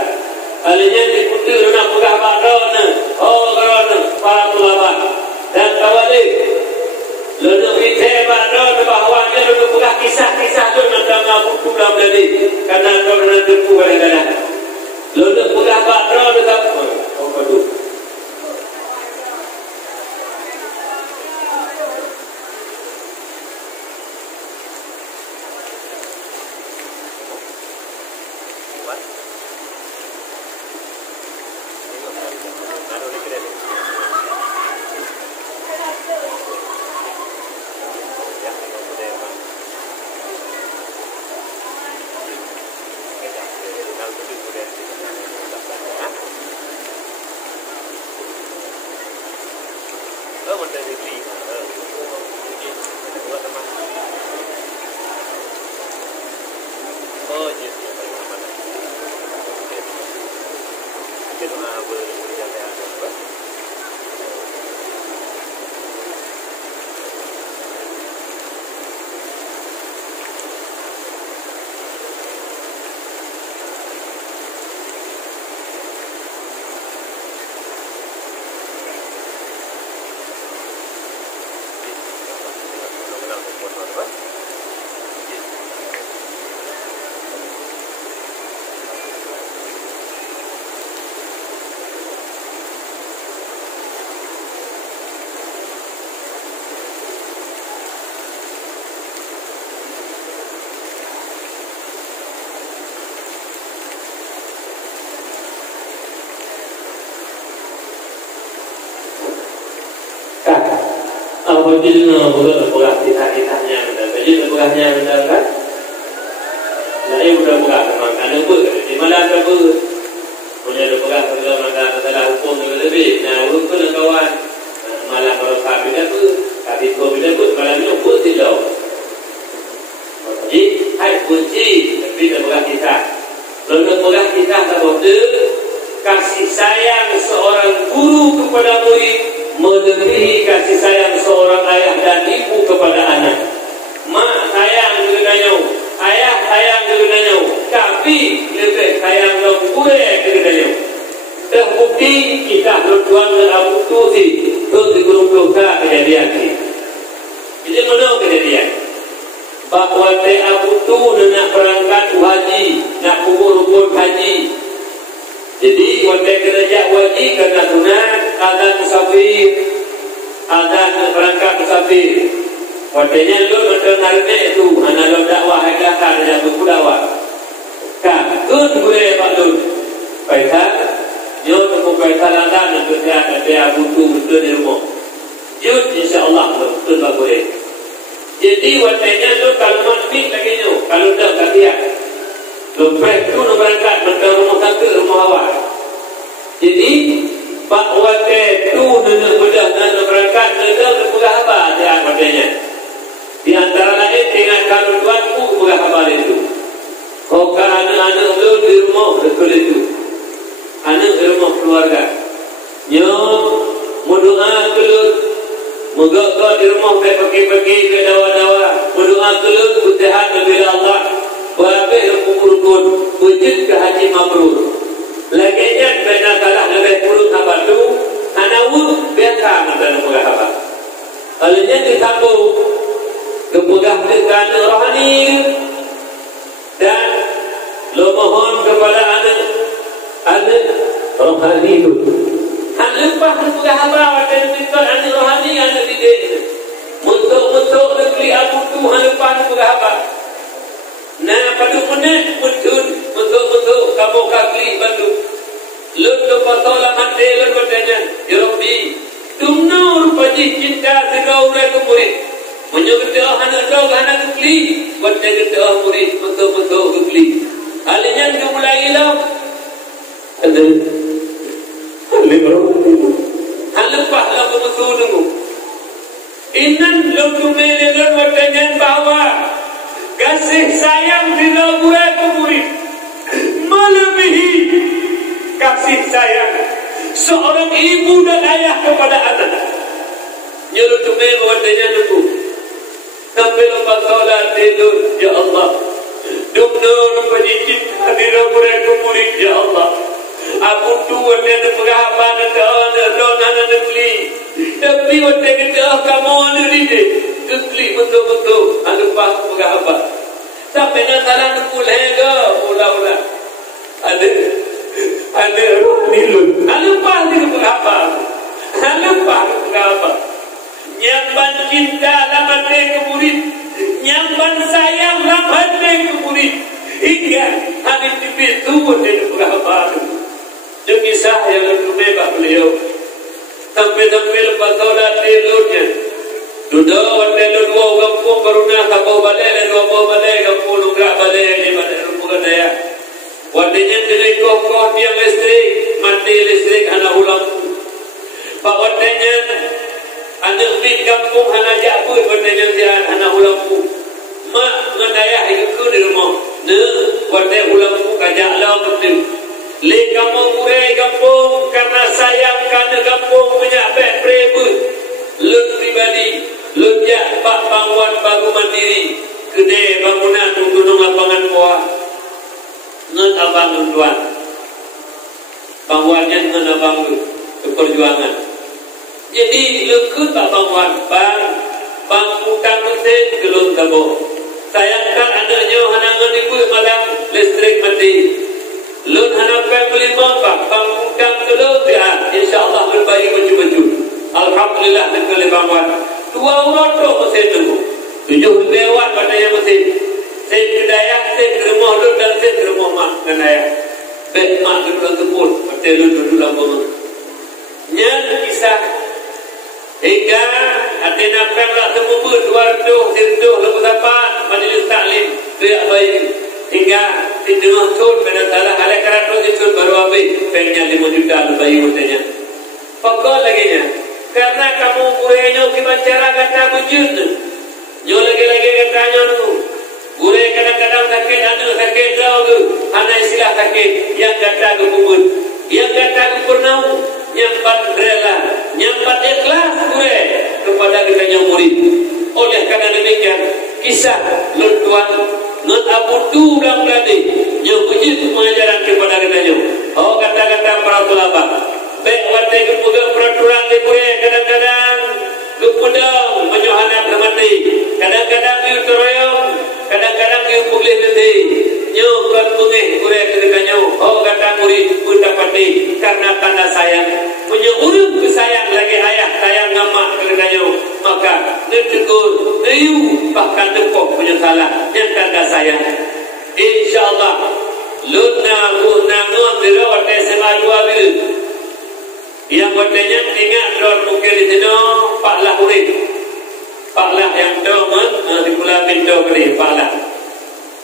Alanya diputus nak pegah bakron, kerana para ulama dan kawali. Lalu kita bakron bahawanya lalu pegah kisah-kisah tu macam ngapu dalam jadi. Karena kerana depu kadang-kadang. Lalu pegah bakron dekat tu. Apabila bukan kisah-kisahnya benar, jadi bukannya benar kan? Saya bukan memang ada ber, di mana ada ber, punya bukan kalau maka masalah hukum lebih. Nah, urut pun kawan malah kalau kami dah ber, kami kau bila ber, malah ni ber tidak. Jadi, hai kunci, tapi bukan kisah. Kalau bukan kisah sebab kasih sayang seorang guru kepada murid melebihi kasih sayang seorang ayah dan ibu kepada anak. Mak sayang dengannya, ayah sayang dengannya, tapi lebih sayang dong gue dengannya. Terbukti kita berjuang dengan Abu Tusi, terus digulung-gulung kejadian ini. Jadi mana kejadian? Bahawa Abu Tu nak berangkat haji, nak kubur-kubur haji. Jadi waktu kerja wajib kena sunat azan musafir, azan berangkat musafir. Waktunya lu mendengarnya itu, anak lu dakwah heklah dan buku dakwah. Kan, tu boleh pak lu. Baiklah, dia untuk baiklah dan kerja ada butuh betul di rumah. Jut insya-Allah betul tak boleh. Jadi waktunya lu kalau masih lagi tu, kalau dah kasihan. Lepas tu nak berangkat ke rumah tangga, rumah awak. Jadi Pak Wate tu nak bedah nak berangkat ke pegah khabar dia katanya. Di antara lain dengan kalau tuanku pegah khabar itu. Kau kan anak-anak tu di rumah betul itu. Anak di rumah keluarga. Nyo berdoa kelut. Moga kau di rumah pergi-pergi ke dawa-dawa. Berdoa kelut bertahan kepada Allah. Berhabis rukun-rukun wujud ke haji mabrur. Laginya benar kalah lebih buruk apa tu? Anawud biasa macam pegah apa? Alanya disambung kepegah dengan rohani dan lo mohon kepada anak rohani itu. Lepas pegah apa? Dan kita anak rohani anak didik. Mutuk-mutuk negeri Abu Tuhan lepas pegah apa? Nah, pada menit betul kamu kaki batu. Lalu pasola mati lalu bertanya, ya Rabbi, tumnur paji cinta segau mereka murid. Menyebut anak kau anak kekli, bertanya ke murid betul kekli. Halinya dia mulai hilang. Ada, lepas lalu betul dulu. Inan lalu melihat bertanya bahawa kasih sayang di dalam murid melebihi kasih sayang seorang ibu dan ayah kepada anak. Nyuruh tumai bertanya dulu. Sampai lepas solat tidur, ya Allah. Dumnur pejicit hadirat murid ya Allah. Aku tua dan penghapan dan negeri. Tapi waktu kita kamu ada didik. Kekli betul-betul. Ada pas penghapan. Sampai nak salah nukul hega. Pula-pula. Ada nilun. Ada pas di penghapan. Ada pas penghapan. Nyamban cinta dalam hati ke murid. Nyamban sayang dalam hati ke murid. Hingga hari itu dan penghapan. Dia kisah yang lebih beliau. Sampai lepas solat tidurnya. Duduk waktu dua kampung berunah kapau balai dan dua balai kampung lugrak balai di mana rumah daya. Waktunya dari kokoh dia listrik mati listrik hana ulang. Pak waktunya anak di kampung hana jabut waktunya dia hana ulang. Mak menayah itu di rumah. Waktu ulang kajak lah betul. Le kampung murai kampung karena sayang karena kampung punya bek prebut. Lut pribadi, lut jak pak banguan baru mandiri. Kedai bangunan gunung lapangan kuah. Nget abang tuan. Banguannya nget abang perjuangan. Jadi lekut pak banguan bang utang mesin gelung tabung. Sayangkan anaknya hanangan ibu malam listrik mati. Lun hanapan berlima bang utang gelung dia. InsyaAllah berbaik baju-baju. Alhamdulillah negeri banguan. 2 orang tu mesin tunggu. 7 lewat pada yang mesin. Sen kedaya, sen ke rumah lu dan sen ke rumah mak dan ayah. Bet mak kedua kebun. Macam lu dulu lama. Nyan kisah. Hingga hati nampak lah semua pun. 200, 100, lepas dapat. Majlis taklim. Teriak bayi. Hingga di tengah sun. Pada salah halai keratus itu baru habis. Pengnya 5 juta bayi matanya. Pokok lagi nya. Karena kamu kurenya kibacara kata bujud. Nyo lagi-lagi katanya tu. Gure kadang-kadang sakit, anak sakit tahu tu. Anak istilah sakit yang kata kubur. Yang kata kupurnau, nyampat rela, nyampat ikhlas gure kepada katanya murid. Oleh karena demikian, kisah Lut Tuan, Lut Abu Tu dan Beladi yang wujud mengajaran kepada katanya. Oh kata-kata para ulama. Baik waktu kemudian peraturan di gure kadang-kadang kemudian menyohanak mati. Kadang-kadang dia teroyong, kadang-kadang dia boleh nanti. Nyo kan pungih gure kedekannya. Oh kata murid pun dapati karena tanda sayang. Punya urut kesayang lagi ayah sayang ngamak kedekannya. Maka netegur, neyu bahkan depok punya salah yang tanda sayang. InsyaAllah Lutna ngon dirawat SMA 2 bil. Yang bertanya ingat drone mungkin di sini Pak Lah Urid. Pak Lah yang domen di Pulau Pintu beli Pak Lah.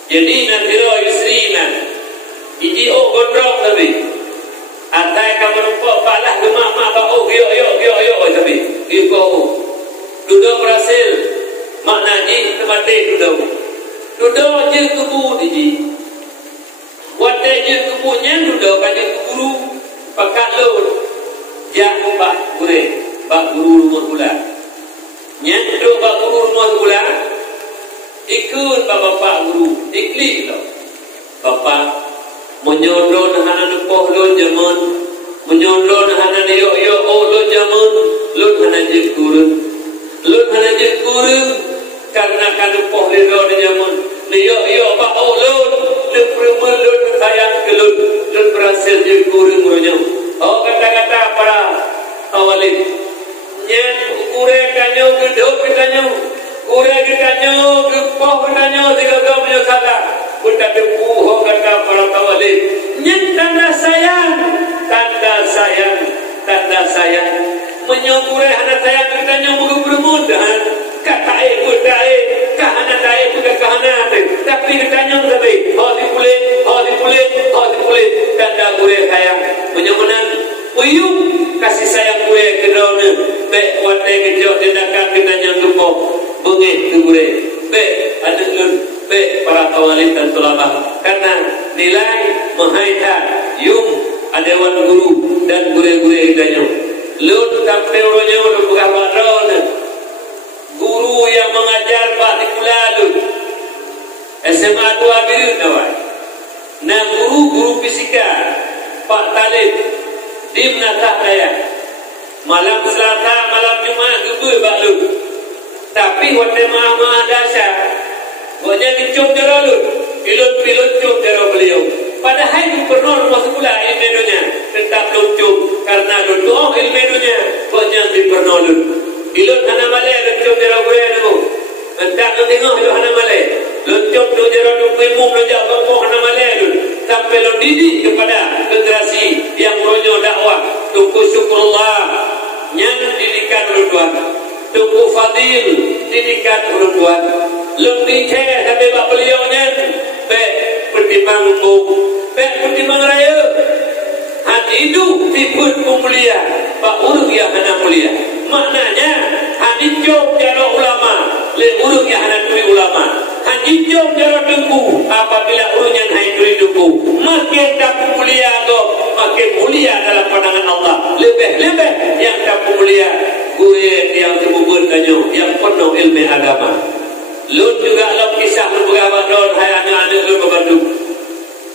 Jadi nadira yusrina. Iji gondrong tapi. Atai kamu nampak palah gemak mak bau yo tapi. Iko duduk berhasil. Maknanya temate duduk. Duduk je kebu diji. Wadah je kebunya duduk kaje guru pakat lur. Jak bak gure, bak guru rumah pula. Nyak duduk bak guru rumah pula. Ikut bapak guru, iklik tau. Bapak menyodor hana nepoh lo jaman, menyodor hana yo lo jaman, lo hana je guru. Lo hana je guru karena kan nepoh lo jaman. Yo pak lo perempuan lo sayang ke lo berhasil je guru murunya. Oh kata-kata para awalin. Nyak gure kanyo gedok kanyo. Ura kita nyo, kepoh kita nyo, tiga kau punya kata. Kita kepuh kata para tawalid. Nyen tanda sayang, tanda sayang. Menyokure anak sayang kita nyo bermudahan. Kata buta kahana tae bukan kahana. Tapi kita nyo tapi, oh dipulit. Tanda ure sayang. Menyomanan, uyuk kasih sayang ure kedona. Baik wate kejauh tindakan kita nyo kepoh. Bengih kegure, anak lun, para tawalid dan tulabah. Karena nilai menghaita yung adewan guru dan gure-gure idanya. Lun sampai urunya udah bukan madron. Guru yang mengajar Pak di Kulalu SMA 2 biru nawai. Nah guru fisika Pak Talib di Menatah Daya. Malam Selasa, malam Jumat gebur Pak Lun. Tapi waktu maha dasar, waktu dicom jeralu, pilot com jeralu beliau. Padahal gubernur masuk pula ilmu dunia, tetap luncum karena luncum ilmu dunia. Waktu gubernur pilot hana malay luncum jeralu beliau. Entah tu tengok pilot hana malay, luncum jeralu ilmu belajar kampung hana malay. Sampai lo didik kepada generasi yang ronyo dakwah. Tunggu syukurullah, yang didikan Tuhan. Tunggu fadil didikan oleh Tuhan. Lebih kaya sampai bak beliau nya. Baik pertimbang bung, baik pertimbang raya. Hati itu tiput mulia. Bak urung yang hana mulia. Maknanya hati jom jara ulama. Le urung yang hana turi ulama. Hati jom jara dengku. Apabila urung yang hana turi dengku. Makin tak mulia tu, makin mulia dalam pandangan Allah. Lebih yang tak mulia. Gue yang kebubun kanyo yang penuh ilmu agama. Lut juga dalam kisah beberapa tahun hayatnya ada Lut Batu.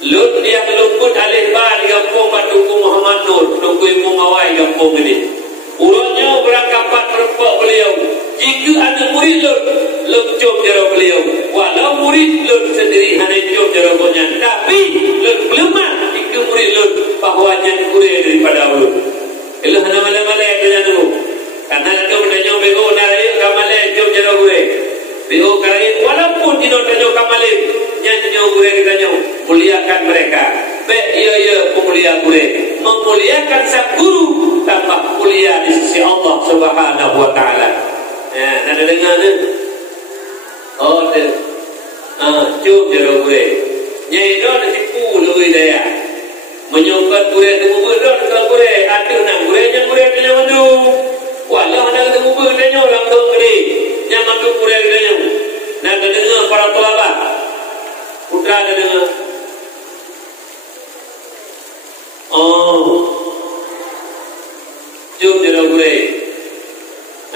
Lut yang luput alih bar di kampung Batu Muhammad Nur, tunggu ibu mawai kampung ini. Urutnya berangkat merempak beliau. Jika ada murid Lut cop jara beliau. Walau murid Lut sendiri hanya cop jara beliau. Tapi Lut melemah jika murid Lut bahawa yang kurang daripada Lut. Kalau hanya malam-malam kerja dulu. Karena itu menanya bego narai kamale jom jero gure. Bego karai walaupun tidak tanya kamale nyanyo gure kita nyo muliakan mereka. Iya pemulia gure. Memuliakan sang guru tambah mulia di sisi Allah Subhanahu wa taala. Ada dengar ni? Oh, jom jero gure. Nyai dah tipu lui daya. Menyokot gure tu dah gure atu nang gure yang gure tanya mandu. Walau ada ketemu berdenyo langsung gede, yang mantu pura berdenyo. Nak dengar para tulabah, putra dengar. Oh, jom jero gure.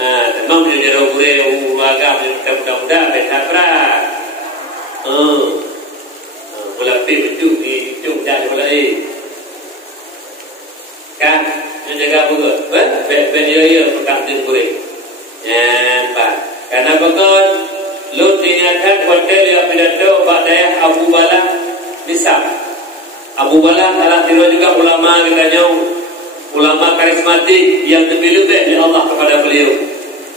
Temam jero gure, agam muda-muda betabra. Melapi betul di jom dah mulai. Kan? Menjaga buku, ya, perkataan kuring. Nampak. Karena bagus, Lut diingatkan hotel yang pidato pada Abu Balah Nisab. Abu Balah salah tiru juga ulama katanya, ulama karismatik yang lebih di Allah kepada beliau.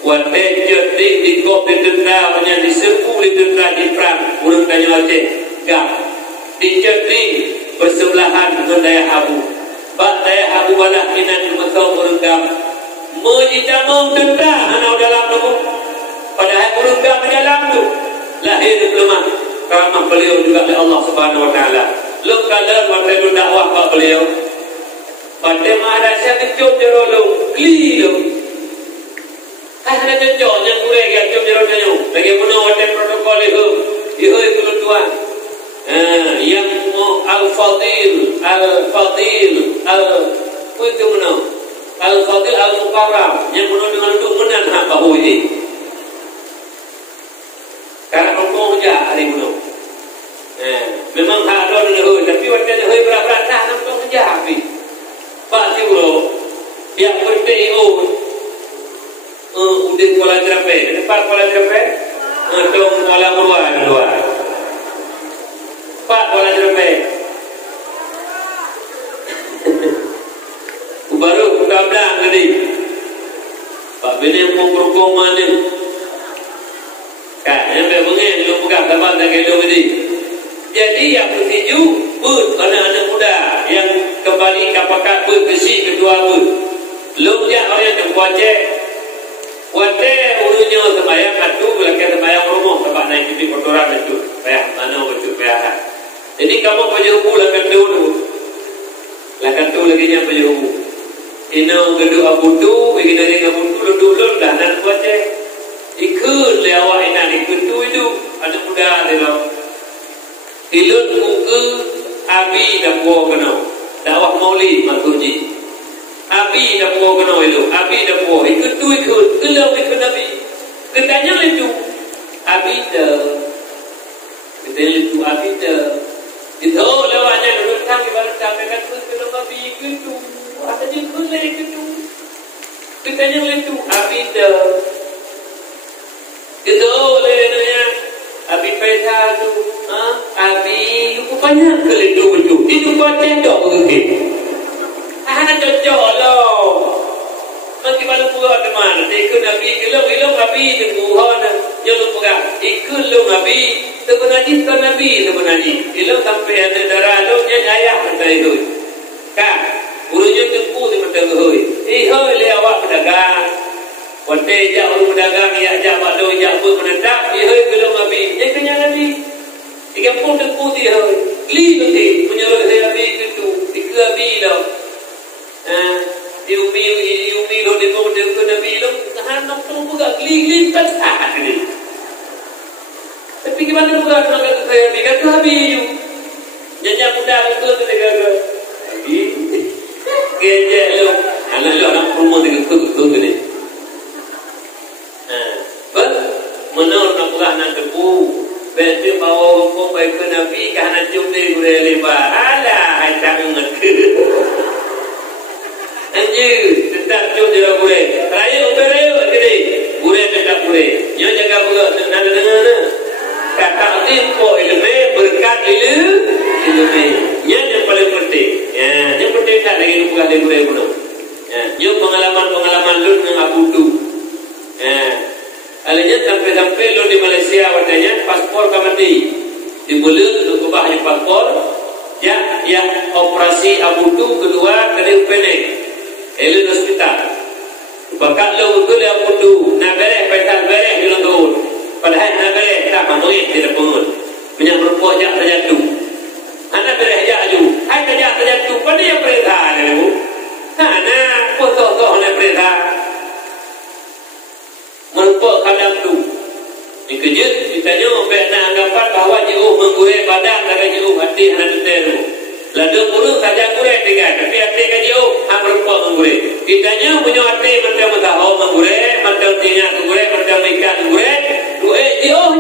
Hotel jadi di kop di tentera, hanya diserbu di tentera di perang. Urut tanya Aceh, gak. Dijadi bersebelahan dengan daya Abu. Bak daya Abu Balah minan mesau berendam. Menjamau tentera anak dalam tubuh. Padahal berendam di dalam tu. Lahir lemah. ramah beliau juga oleh Allah Subhanahu Wa Taala. Lu kalau pada lu dakwah kat beliau, pada ada siapa kecil jerolong, keliru. Ada jejak yang kurang kecil jerolong. Lagi mana ada protokol itu itu tuan. Yang al-fadil itu mana? Al-fadil al-mukarram yang penuh dengan itu menan apa ini? Karena orang je hari ini. Memang ada dengan tapi waktu itu berat-berat dah nampak je habis. Pak Tiro, yang penting udah Kuala Jerapeh, depan Kuala Jerapeh, dong Kuala Luar. Pak Kuala Jerapeh. Baru buka belang tadi. Pak Bini pun mana? Kan, yang berbunyi lu buka kabar tak kena tadi. Jadi yang bertuju anak-anak muda yang kembali kapakat bersih kedua lu dia orang yang terkuace. Kuace urunya sembahyang atu belakang sembahyang rumah sebab naik di kotoran itu. Payah mana betul payah. Jadi kamu baju lakan dulu. Lakan tu lagi yang baju. Ino gedung abudu, begini dari abudu dulu dah nan kuace. Ikut lewat ini ikut itu anak muda dia. Ilut muka abi dah buah kena. Dakwah maulid maksudnya. Abi dah buah kena itu. Abi dah buah. Ikut. Kelau ikut Nabi. Ketanya itu. Abi dah. Ketanya itu abi dah. Itu lewatnya dulu sampai baru sampai kan terus kelau Nabi ikut. Asalnya ikut lah ikut. Ketanya itu abi dah. Itu lewatnya. Abi peta tu. Abi rupanya keledu itu. Itu kau tendok begitu. Hana cocok loh. Nanti malu buat teman. Ikut Nabi, ilong Nabi tengguhan. Jangan lupa. Ikut lo Nabi. Sebenarnya ilong sampai ada darah lo yang ayah mentai itu. Kak, urunya tengku di mentai itu. Le awak pedagang. Wante jauh pedagang ya jawab lo jauh menendap. Ilong Nabi. Yang kenyang Nabi. Ikan pun tengku dia. Li nanti menyuruh saya Nabi itu. Ikut Nabi lo. Umi lo di bawah dia ke Nabi lo. Tahan nak tu buka geli tak tahan ni. Tapi gimana buka nak ke saya Nabi kata Nabi you. Jangan muda itu tu dia kata. Nabi. Kerja lo. Anak lo nak rumah dengan tu ni. Menurut nak buka nak tepu. Betul bawa hukum baik ke Nabi kerana jumpa gurau lebar. Alah, hai tak mengerti. Anjir, tetap jom jaga gurau. Raya kiri. Gurau tetap gurau. Yang jaga gurau nak dengar na. Kata info ilmu berkat ilmu. Yang paling penting. Yang penting tak lagi bukan di gurau pun. Yang pengalaman lu dengan Abu Du. Alanya sampai lu di Malaysia warnanya paspor kamati. Di bulan lu kubah paspor. Ya operasi Abu Du kedua kena pendek. Elin hospital. Bakat lo betul yang putu. Nak beres, petal beres di lantun. Padahal nak beres, tak manuit tidak pengun. Minyak berpuak jak terjatuh. Anak beres jak aju. Hai terjatuh. Pada yang perintah ada ibu. Anak foto-foto nak perintah. Merupuk kadang tu. Dikejut, ditanya nak anggapan bahawa jauh menggurih badan dan jauh hati anak tu. Lalu burung saja gurih dengan, tapi hati kan jauh, merupuk menggurih. Kitanya punya hati macam tahu menggurih, macam tinyak menggurih, macam ikan menggurih. Jauh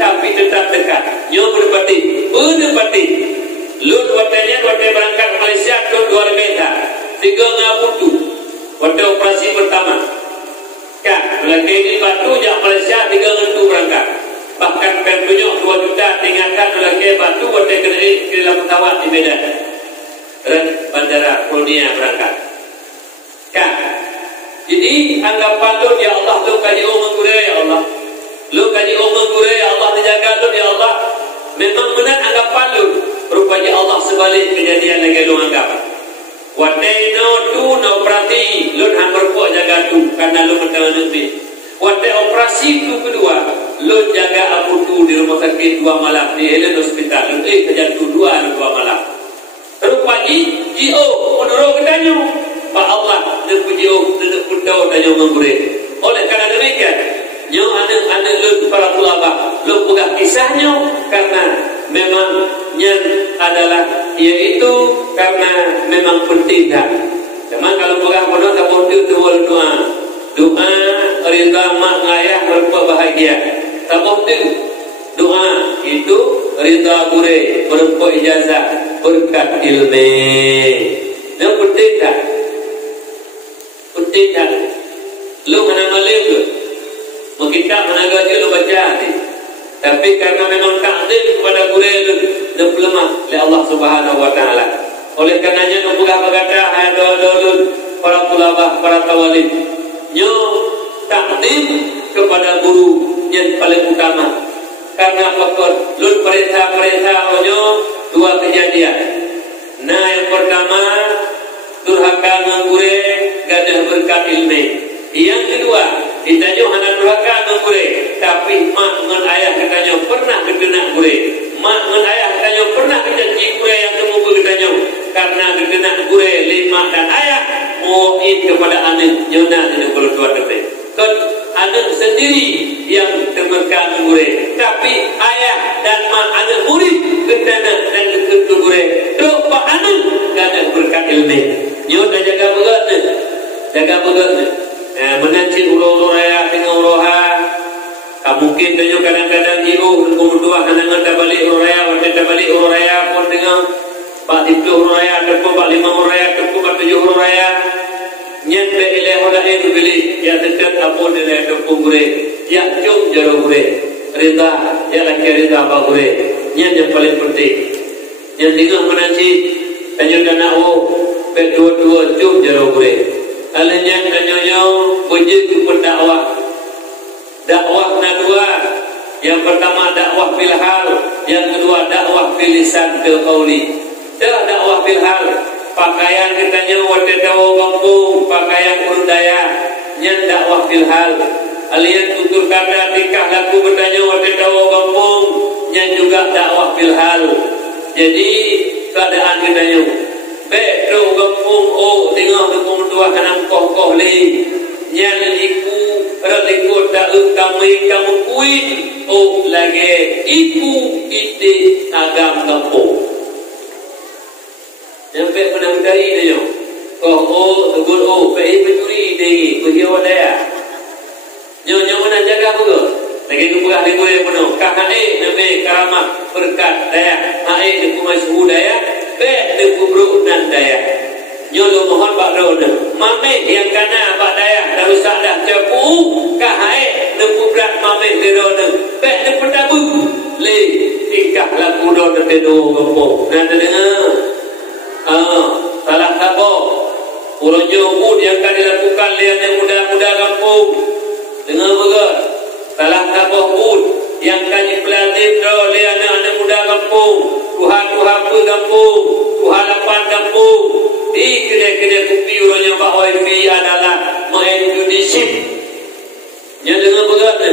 tapi tetap dekat. Nyo berpati. Lu watanya berangkat ke Malaysia tahun 2000. 3 ngaputu. Waktu operasi pertama. Kan, lagi di Batu jak Malaysia 3 ngentu berangkat. Bahkan punya 2 juta tinggalkan lagi Batu waktu kena ke dalam pesawat di Medan. Bandara Polonia berangkat. Kan? Jadi anggapan lu ya Allah lu kaji menggurih ya Allah. Lu kaji menggurih ya Allah dijaga lu ya Allah. Memang benar anggapan lu. Rupanya Allah sebalik kejadian lagi lu anggap. Waktu no operasi lu hampir kok jaga tu karena lu mendengar nanti. Waktu operasi tu kedua lu jaga Abu Tu di rumah sakit 2 malam di hospital. Terjatuh 2 malam. Terus pagi, menurut katanya, Pak Allah, nak pujiu, nak putau, tanya menggurih. Oleh kerana demikian, anak-anak lu para tulabah, lu pegah kisahnya karena memang yang adalah iaitu karena memang penting dah. Memang kalau pegah bodoh tak boleh doa. Doa rida mak ayah berupa bahagia. Tak boleh doa itu rida gure berupa ijazah berkat ilmu. Yang penting dah. Penting dah. Lu mana malam tu? Kita menaga je lu baca ni. Tapi karena memang takdir kepada gure lu lemah oleh Allah Subhanahu wa taala. Oleh karenanya nu pegah berkata hai dulun para tulabah, para tawalib. Nyo takdir kepada guru yang paling utama. Karena faktor lu perintah nyo 2 kejadian. Nah, yang pertama durhaka ngure gadah berkat ilmu. Yang kedua, ditanya anak durhaka ngure, tapi mak ngan ayah katanya pernah kena gure. Mak ngan ayah katanya pernah kejanji gure yang temu katanya karena kena gure 5 dan ayah muin kepada anak nyona ini perlu tuan depan. Kan anak sendiri yang termekan gure, tapi ayah dan mak anak murid kena dan dekat gure. Terus pak anak gadah berkat ilmu. Nyona jaga begat. Menancing uro-uro raya dengan uroha. Mungkin dia kadang-kadang hiu dua kanangan dah balik uro raya, dah balik uro raya pun dengan pak 3 uro raya, ataupun pak 5 uro raya, ataupun pak 7 uro raya. Nyen be ileh hoda itu beli ya dekat apun dia ataupun gure. Ya cum jaro gure. Rida ya laki rida apa gure. Nyen yang paling penting. Yang tinggal menancing tanya dana be dua-dua cum jaro gure. Alanya kanyonya wujud pendakwah. Dakwah na 2. Yang pertama dakwah bil hal, yang kedua dakwah bil lisan bil qauli. Dakwah bil hal, pakaian kitanya wate tawo kampung, pakaian budaya, nyen dakwah bil hal. Alian tutur kata tingkah laku bertanya wate tawo kampung, nyen juga dakwah bil hal. Jadi keadaan kitanya Bedo kampung tengah kampung 2 kanang koh li nyal iku raliku tak kami kamu kuih lagi iku ite agam kampung sampai menang dari dia tegul pe pencuri dei kuhiwa daya nyonya mana jaga bugo lagi kubuah di kuih penuh kakane nabe karamah berkat daya ae di kumasyhu daya be kubru dan daya nyolo mohon pak rona mame yang kana pak daya dah rusak dah cepu kahae ne kubrat mame di rona be ne pendabu le tingkah laku rona tedo gopo nah dengar salah kabo urojo ud yang kan dilakukan lihat yang muda-muda kampung dengar betul salah kabo ud yang kan dipelajar lihat anak muda kampung Tuhan kampung, Tuhan lapan kampung. Di kedai-kedai kopi orangnya Pak Wifi adalah menjudisip. Yang dengar berat ni.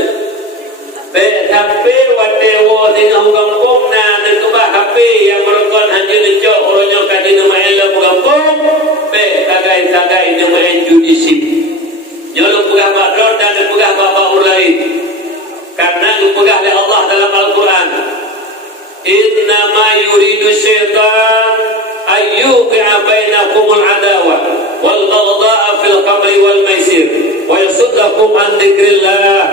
Tapi watewo dengan kampung na nekubah HP yang merekod hanya necok orangnya kadi nama elah kampung. Tagai nama menjudisip. Jangan pegah Pak Dor dan pegah Bapak lain. Karena pegah oleh Allah dalam Al-Quran. Innama yuridu syaitan ayyuqi'a bainakumul adawah wal baghdha'a fil khamri wal maisir wa yasuddakum an dzikrillah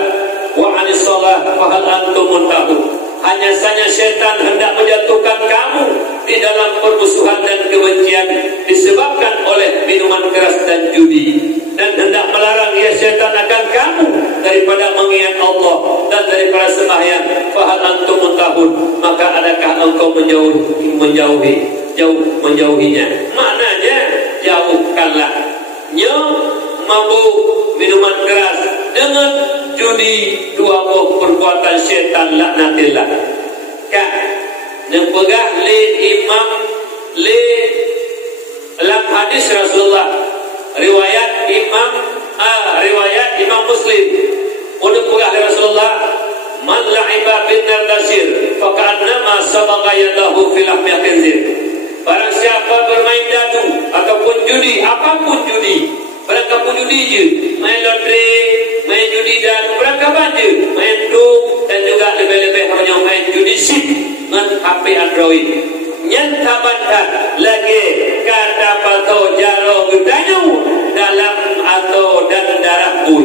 wa 'anis shalah fa hal antum muntahun. Hanya saja syaitan hendak menjatuhkan kamu di dalam permusuhan dan kebencian disebabkan oleh minuman keras dan judi, dan hendak melarang ya syaitan akan kamu daripada mengingat Allah dan daripada sembahyang. Fahal antum muntahun, maka adakah engkau menjauhinya? Maknanya jauhkanlah mabuk minuman keras dengan judi, 2 perbuatan syaitan laknatillah. Kak nepegah li imam li dalam hadis Rasulullah riwayat Imam Muslim untuk pegah Rasulullah man la'iba bin nardasir faka'annama sabaqa yadahu fil lahmil khinzir. Barang siapa bermain dadu ataupun judi, apapun judi, berapapun judi je, main lotre, main judi dan berapa je, main drum dan juga lebih-lebih hanya main judi sim dengan HP Android. Nyata bantat lagi kata patau jaro gedanyu dalam atau dan darah pun.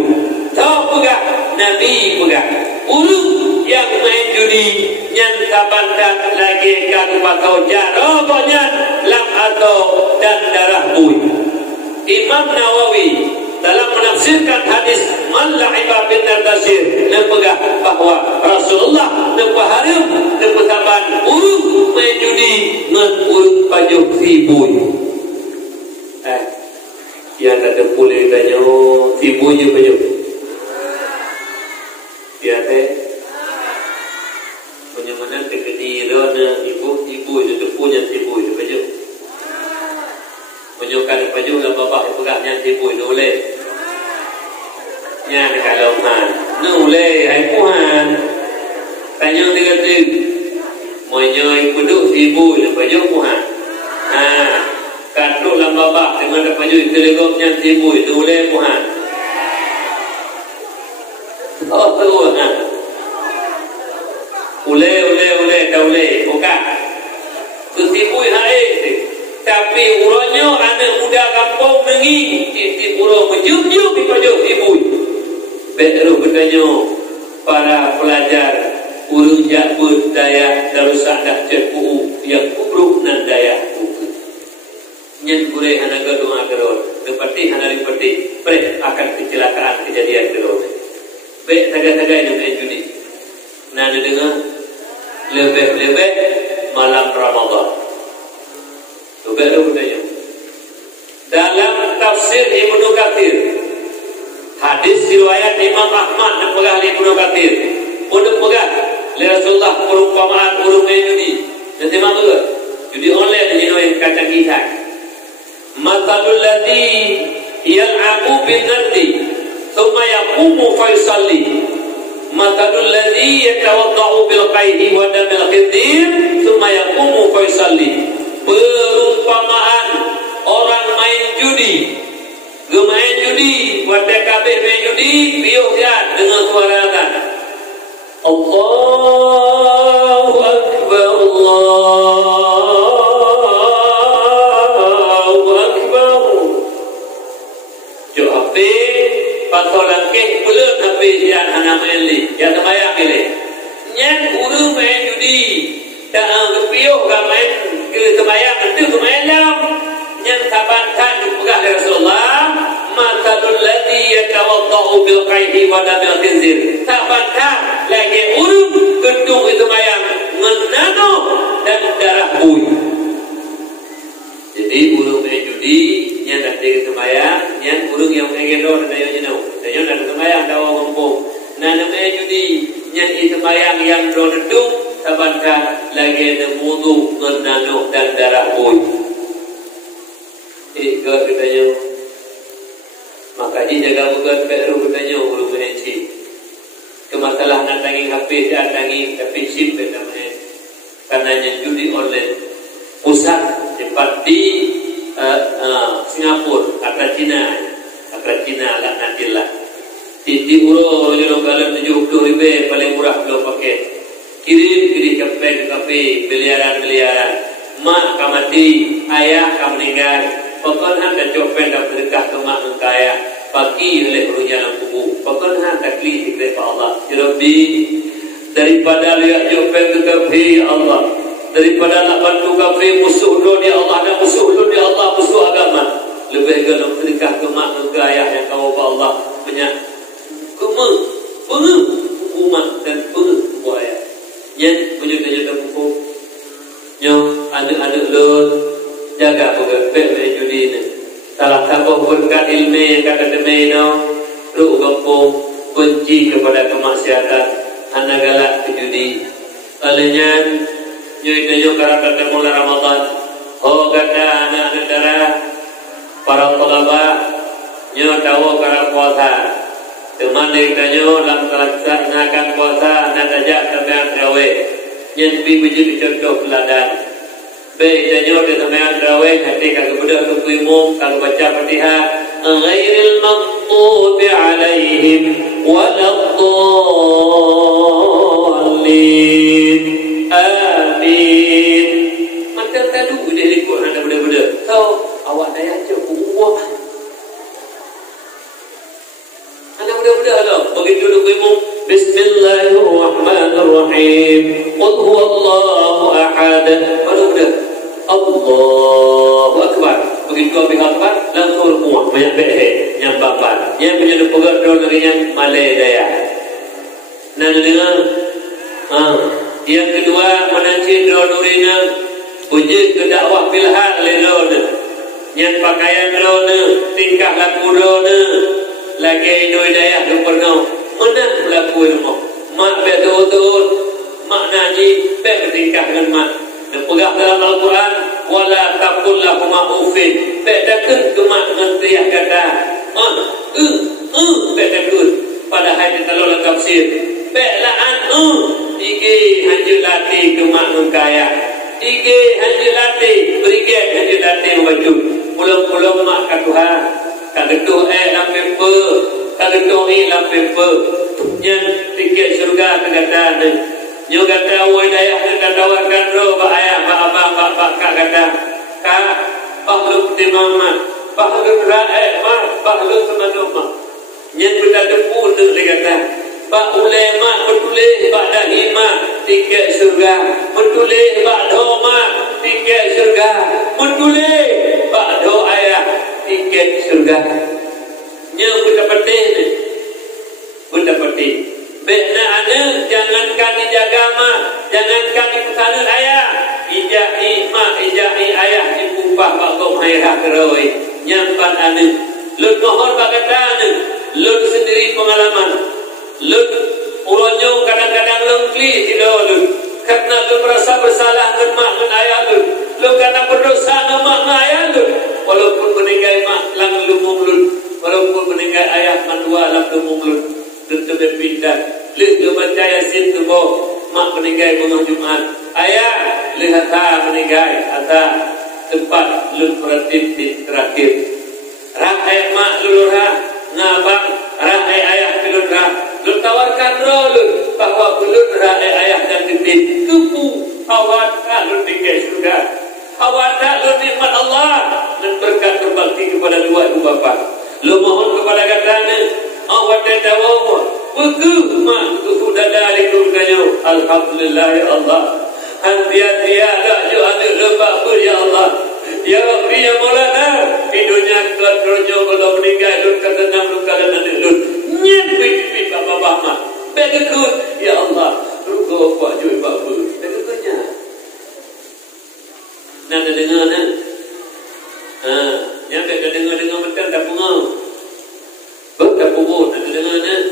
Tahu pegah Nabi pegah. Urung yang main judi nyata bantat lagi kata patau jaro banyak lam atau dan darah pun. Imam Nawawi dalam menafsirkan hadis man la'iba bin nardasir nepegah bahawa Rasulullah nepaharim nepetaban urut main judi ngan urut pajuh tibui. Yang tak boleh tanya tibui je pajuh. Ya teh. Menyamanan tekadira na ibu itu punya tibui je pajuh. Menunjukkan pajuh lah bapak pegahnya tibui boleh. Nya kalau man nule hai puhan tanya tiga tik moyoi kuduk ibu lepas jo puhan kaduk lam babak dengan lepas jo telegopnya ibu nule puhan oh tu ule daule bukan tu ibu hai tapi uronyo anak muda kampung nengi titik uro menjum-jum di pojok ibu. Beru bertanya para pelajar urung jakbut daya darusak dah cepu yang kubruk nan daya kubruk. Nyen gure hanaga doa gerol, depati hanari peti, pre akan kecelakaan kejadian gerol. Be taga-taga ini main judi. Nana dengar lebih-lebih malam Ramadan. Tu beru bertanya. Dalam tafsir Ibnu Katsir hadis riwayat Imam Ahmad dan pegah Ibnu Katsir untuk pegah Rasulullah perumpamaan urung main judi. Nanti maksud judi online ini yang kata kita. Matalul ladzi yal'abu bin nardi thumma yaqumu fa yusalli. Matalul ladzi yatawaddau bil qaihi wa damil khinzir thumma yaqumu fa yusalli. Perumpamaan orang main judi. Gemain judi, wadah kabeh main judi, piuh dia dengan suara azan. Allahu Akbar, Allahu Akbar. Jo ape, patol langkeh belum habis dia anak main li, dia terbayang ni. Nyen guru main judi, dah piuh main ke terbayang itu main lam. Yang tabankan dipegah Rasulullah matadul ladzi yatawaddau bil qaihi wa damil khinzir. Tabankan lagi urung gedung itu mayang menano dan darah bui. Jadi urung main judi yang dak itu mayang, yang urung yang ngedor dayo jenau. Dayo dak mayang dawa ngompong. Nana main judi yang itu mayang yang do gedung tabankan lagi wudu menano dan darah bui. Ikut katanya maka dia jaga bukan baru katanya belum menci kemasalah nak tangi HP dia tangi tapi sim namanya karena yang judi online pusat seperti Singapura atau Cina agak nantilah titi uro orang galan 70,000 paling murah belum pakai kirim kafe miliaran mak kamati ayah kam meninggal. Pakon han dah copen dah berkah ke mak engkaya pagi oleh berunya dalam kubur. Pakon han dah kli kepada Allah. Ya Rabbi, daripada lihat copen ke kafe Allah, daripada nak bantu kafe musuh dunia Allah dan musuh dunia Allah musuh agama, lebih dalam berkah ke mak engkaya yang kau Allah banyak umat dan buaya. Yang punya buku, yang anak-anak lor jaga baik-baik judi ni. Salah satu berkat ilmu yang kata demi no, ruk kampung benci kepada kemaksiatan, anak galak ke judi. Alanya nyoy kata mulai Ramadan. Oh kata anak negara para ulama nyoy tahu karena puasa. Teman yang tanya dalam melaksanakan puasa nak ajak sampean terawih. Yang biji contoh teladan. Baik tanya dia sampean terawih hati kagak bedah tu umum kalau baca Fatihah ghairil maghdubi alaihim waladdallin. Amin. Macam tadi dia ikut ada benda-benda. So awak dah aja buah. Ada benda-benda lah. Begitu dia umum Bismillahirrahmanirrahim. Qul huwallahu ahad. Ada benda. Allahu Akbar. Begitu habis akbar langsung rumah banyak behe yang bapak yang punya pegang drone yang Malay daya. Nah dengar. Yang kedua menanci drone urina puji ke dakwah pilhan le drone. Yang pakaian drone, tingkah laku drone lagi Indo Hidayah tu pernah menang laku rumah. Mak betul-betul mak naji tingkah dengan mak. Dan pegang dalam Al-Quran wala taqul lahuma uffin. Bedakan kemak dengan teriak kata bedakan pada hadis kalau tafsir belaan tiga hanjur latih kemak mengkaya tiga hanjur latih berikan hanjur latih baju pulang-pulang mak kat Tuhan kat geduh lampe kat geduh lampe yang tiket surga kata nyo kata Hidayah kata wakan ro ba ayah ba abang ba kak kata kak bahluk di mama bahluk rae ma bahluk semanuma nyen benda depu dia kata ba ulama betulih ba dahima tiket surga betulih ba doma tiket surga betulih ba do ayah tiket surga nyo benda pedih ni benda pedih. Bena ada jangankan dijaga mak, jangankan dipesana ayah. Ijai mak, ijai ayah dipupah bagong ayah keroi. Nyampan ane. Lut mohon bagata ane. Lut sendiri pengalaman. Lut ulonyo kadang-kadang lengkli tidak lut. Karena lut merasa bersalah dengan mak dengan ayah lut. Lut karena berdosa dengan mak dengan ayah lut. Walaupun meninggal mak lang lumung lut. Walaupun meninggal ayah mandua lang lumung lut. Tentu berpindah. Lihat baca Yasin tu mak meninggal bunga Jumat. Ayah lihat meninggal atau tempat lul peratip terakhir. Rahai mak lulurha ngabang rahai ayah lulurha. Lul tawarkan lul bahwa lulurha ayah dan titik kupu awak tak lul tinggal surga. Awak tak lul nikmat Allah dan berkat berbakti kepada dua ibu bapa. Lu mohon kepada katanya awak dan dawamu buku mak sudah dari kurnianya. Alhamdulillah ya Allah. Hati-hati ada jo ada lepas ber ya Allah. Ya Rabbi ya Maulana. Hidupnya keluarga kalau meninggal lu kata nam lu kata nanti lu nyet pipi bapa mak. Begekut ya Allah. Ruko pak jo pak ber. Begekutnya. Nak dengar nak. Yang tak dengar betul tak pungau. Tak pungau nak dengar nak.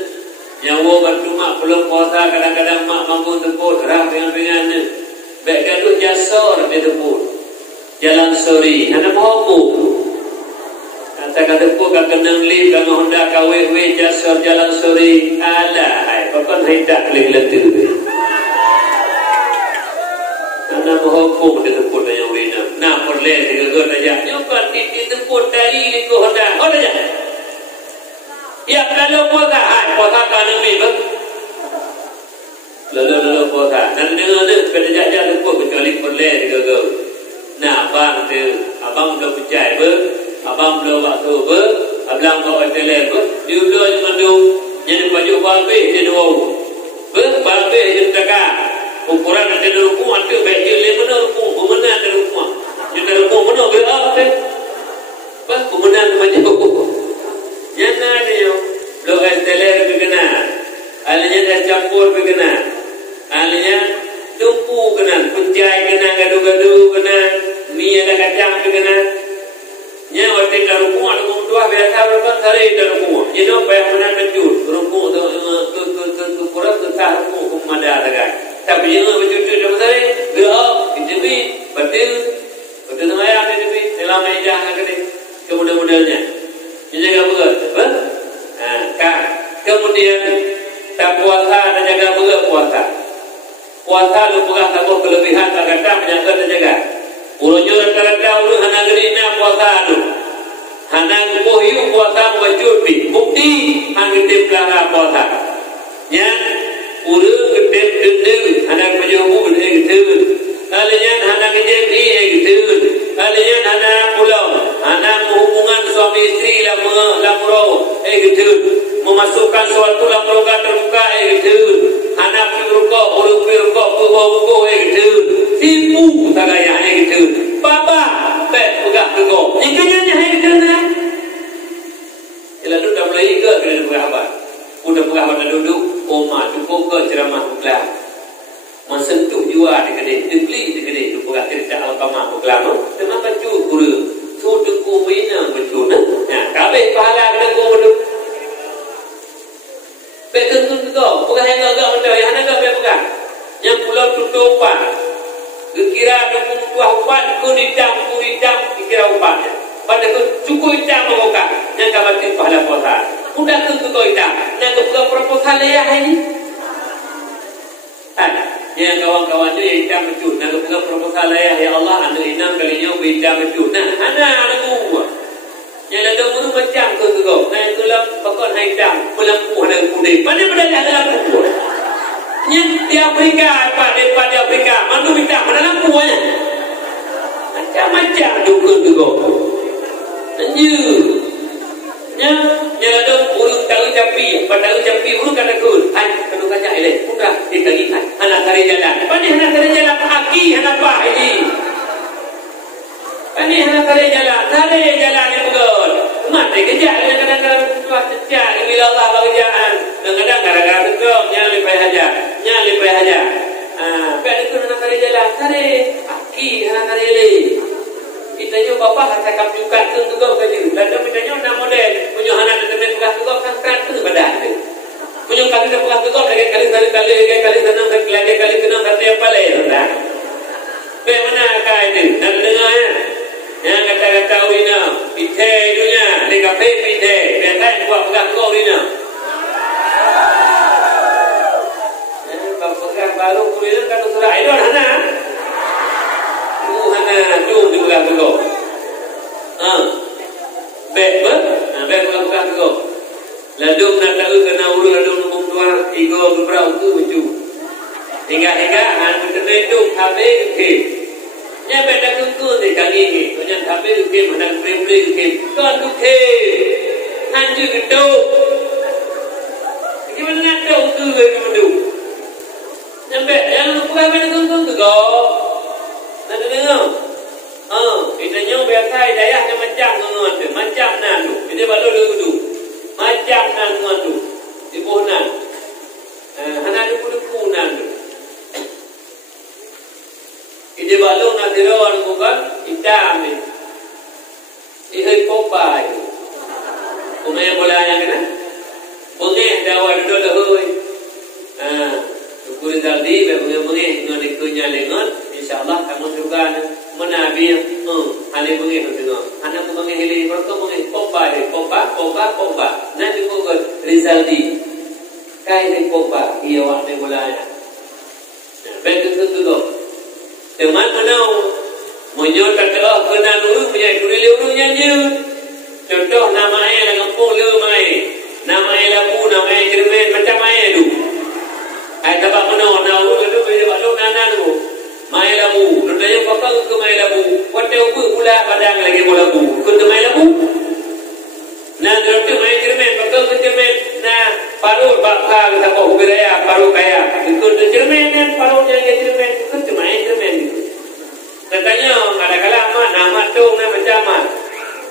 Nyawa bantu mak belum puasa kadang-kadang mak mampu teput rah dengan baik gaduh jasor dia teput jalan sori ada mahu kata teput kat kenang li kang Honda KW jasor jalan sori ala hai papan hendak lelaki tu ana mahu dia teput yang wina nak perle segala aja nyoba diteput dari ko Honda aja. Ya kalau puasa, puasa kan ni ber. Lalu puasa. Nanti dengar ni kerja lupa kecuali perle juga. Nah, abang dah percaya ber, abang dah waktu ber, abang kau hotel ber. Diudah je mandu, jadi baju balbe je dua. Balbe je taka. Ukuran ada ruku, ada baju lemana ruku, mana ada ruku. Jadi ruku mana berapa? Bas, kemudian macam jangan dia lo es teler berkenan alanya es campur berkenan alanya tumpu kenan kucai kenan gadu-gadu kenan mie ada kacang berkenan nya waktu dalam rumah ada tua biasa berapa hari dalam rumah ini apa yang mana penjur rumah tu kurang tu sah rumah kumada lagi tapi yang bercucu dalam hari gerak jadi betul namanya ada jadi selama ijah lagi kemudian-kemudiannya ini apa? Kak, kau kemudian tak puasa dan jaga puasa. Puasa lu pegah kabur kelebihan tak kata menyangka dan jaga. Ulunyo rata-rata ulun hana gerina puasa lu. Hana kuhiu puasa mencuti. Bukti hang gedep lara puasa. Nya urang gedep dendeng hana menjomu gedep. Kalian hana gedep gedep. Kalian hana pulau, hana hubungan suami istri lamro gedep. Memasukkan suatu lamroga terbuka gedep. Hana piruko urang piruko buku gedep. Tipu tagaya gedep. Baba pet pegah tego. Ingkanya gedep nah. Lalu dah mulai ke kena pegah apa? Udah pegah pada duduk, oma cukup ke ceramah pegah. Mensentuh jua di kedai, dibeli di kedai tu pegah cerita al-qamah pegah tu. Memang baju guru. So deku mina baju nah. Ya, kabeh pahala kena go bedu. Betul tu pegah yang agak benda yang ada pegah. Yang pulau tutupan. Kira 24 kunidam kira upahnya. Pada cukup hitam muka yang kabatin pahala puasa. Udah tentu kau hitam. Yang buka proposal ya ini. Yang kawan-kawan dia hitam mencut. Yang buka proposal ya Allah anda 6 kalinya hitam mencut. Nah, ada gua. Yang ada guru macam tu kau. Nah, itulah pakon hitam melampu dan kuning. Pada dalam lampu. Yang di Afrika apa daripada Afrika mandu hitam mana lampunya. Macam-macam dukun tu kau. Nya ada urang tahu capi, pada capi urang kata kul. Hai, kanu kaca ele. Udah dikagikan. Anak kare jalan. Pani anak kare jalan aki anak apa ini? Pani anak kare jalan. Kare jalan ni bukan. Mati kerja kadang-kadang tuah kerja bila Allah bagi kerjaan. Kadang-kadang gara-gara tekong yang lepai haja. Pada itu anak kare jalan. Kare aki anak kare ele. Kita nyo bapa kata kamjukan tu juga kaji. Lalu kita nyo nak model punya anak temen pegah juga kan tu badan tu. Punya kali dah pegah juga lagi kali senang kali senang kata apa lain dah. Bagaimana kau ini? Dan dengar yang kata-kata urina, pite dunia, ni kafe pite, biasa buat pegah juga urina. Pegah baru urina kan surah idol hana. Jom di pegang tegok. Bek pegang tegok. Lalu nak tahu kena urut lalu nombor dua tiga berapa tu baju. Hingga kita itu habis ke. Nya beda tu di kali ni. Nya habis ke mana beri ke. Kon tu ke. Hanju gitu. Gimana nak tahu tu begitu. Nyampe yang lupa beda tu tegok. Nak dengar? Kita nyo biasa dayahnya macam ngon tu, macam nan tu. Ini baru dulu. Macam nan ngon tu. Di bonan. Hana duku nan tu. Ini baru nak dirawat bukan hitam ni. Ini popai. Umay bola yang kena. Bungeh dawat dulu. Tukurin tadi bungeh ngon ikunya lengon. InsyaAllah kamu juga menabi hanya mengenai dengan hanya mengenai hili berkau mengenai pompa nanti kau Rizaldi kaya ni pompa ia waktu mulanya betul tu teman menau menyot kata kena dulu punya duri lerunya je contoh nama ayah kampung le mai nama ayah labu nama ayah cermin macam ayah tu ayah tabak menau tu dia balu nanan tu mai labu, nudanya pakal ke mai labu. Wate ubu pula padang lagi labu. Kun mai labu. Nah, dorte mai cermin pakal ke cermin. Nah, paru bakha kita ko ubiraya paru kaya. Kun cermin dan paru yang cermin kun mai cermin. Katanya kadang-kadang nama tu macam mana?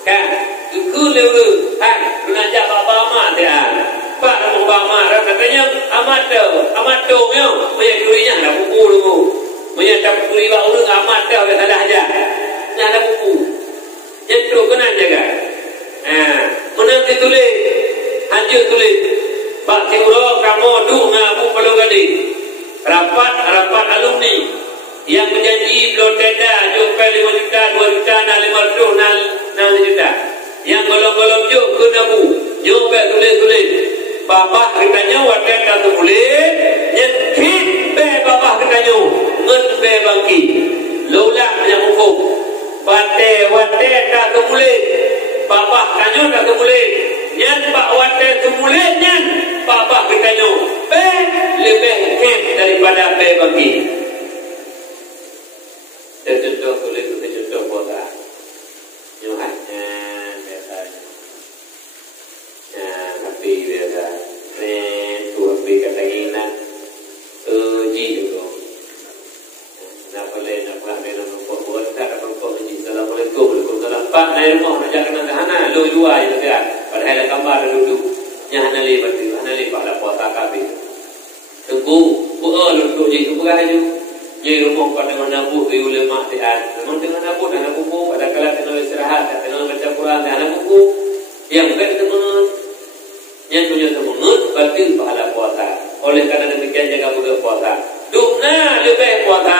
Kan? Kun lewu. Hai, menajak bapa mak dia. Pak bapa mak katanya amat tu yo. Punya durinya dah buku dulu. Menyatakan kuriba urang amat dah oleh salah aja. Nya ada buku. Yang tu kena jaga. Menang ditulis. Hancur tulis. Pak Cinguro kamu du ngapu perlu gadi. Rapat alumni yang berjanji belum tenda jumpa 5 juta, 2 juta, 500, 6 juta. Yang golong-golong juk kena bu. Jumpa tulis. babah kitanya wadah tak boleh nyekit be babah kitanya ngen be bangki lola yang hukum wate tak boleh babah kanyo tak boleh nyan pak wate boleh nyan babah kitanya be lebih hit daripada be bangki. Contoh boleh kita contoh kota nyuhatnya biasanya tapi biasa tapi kata ingat uji juga nak boleh nak nak buat tak ada pokok uji. Assalamualaikum warahmatullahi wabarakatuh. Naik rumah nak kena hana lo dua itu dia padahal gambar duduk nyahana lebat tu hana lebat lah puasa kabeh tunggu buat untuk uji tu beraju jadi rumah pada mana bu tu ulama tian memang dengan abu dan buku pada kala kena istirahat kena baca Quran dan buku yang bukan teman yang punya teman berarti pahala puasa. Oleh karena demikian jaga budaya puasa dukna lebih puasa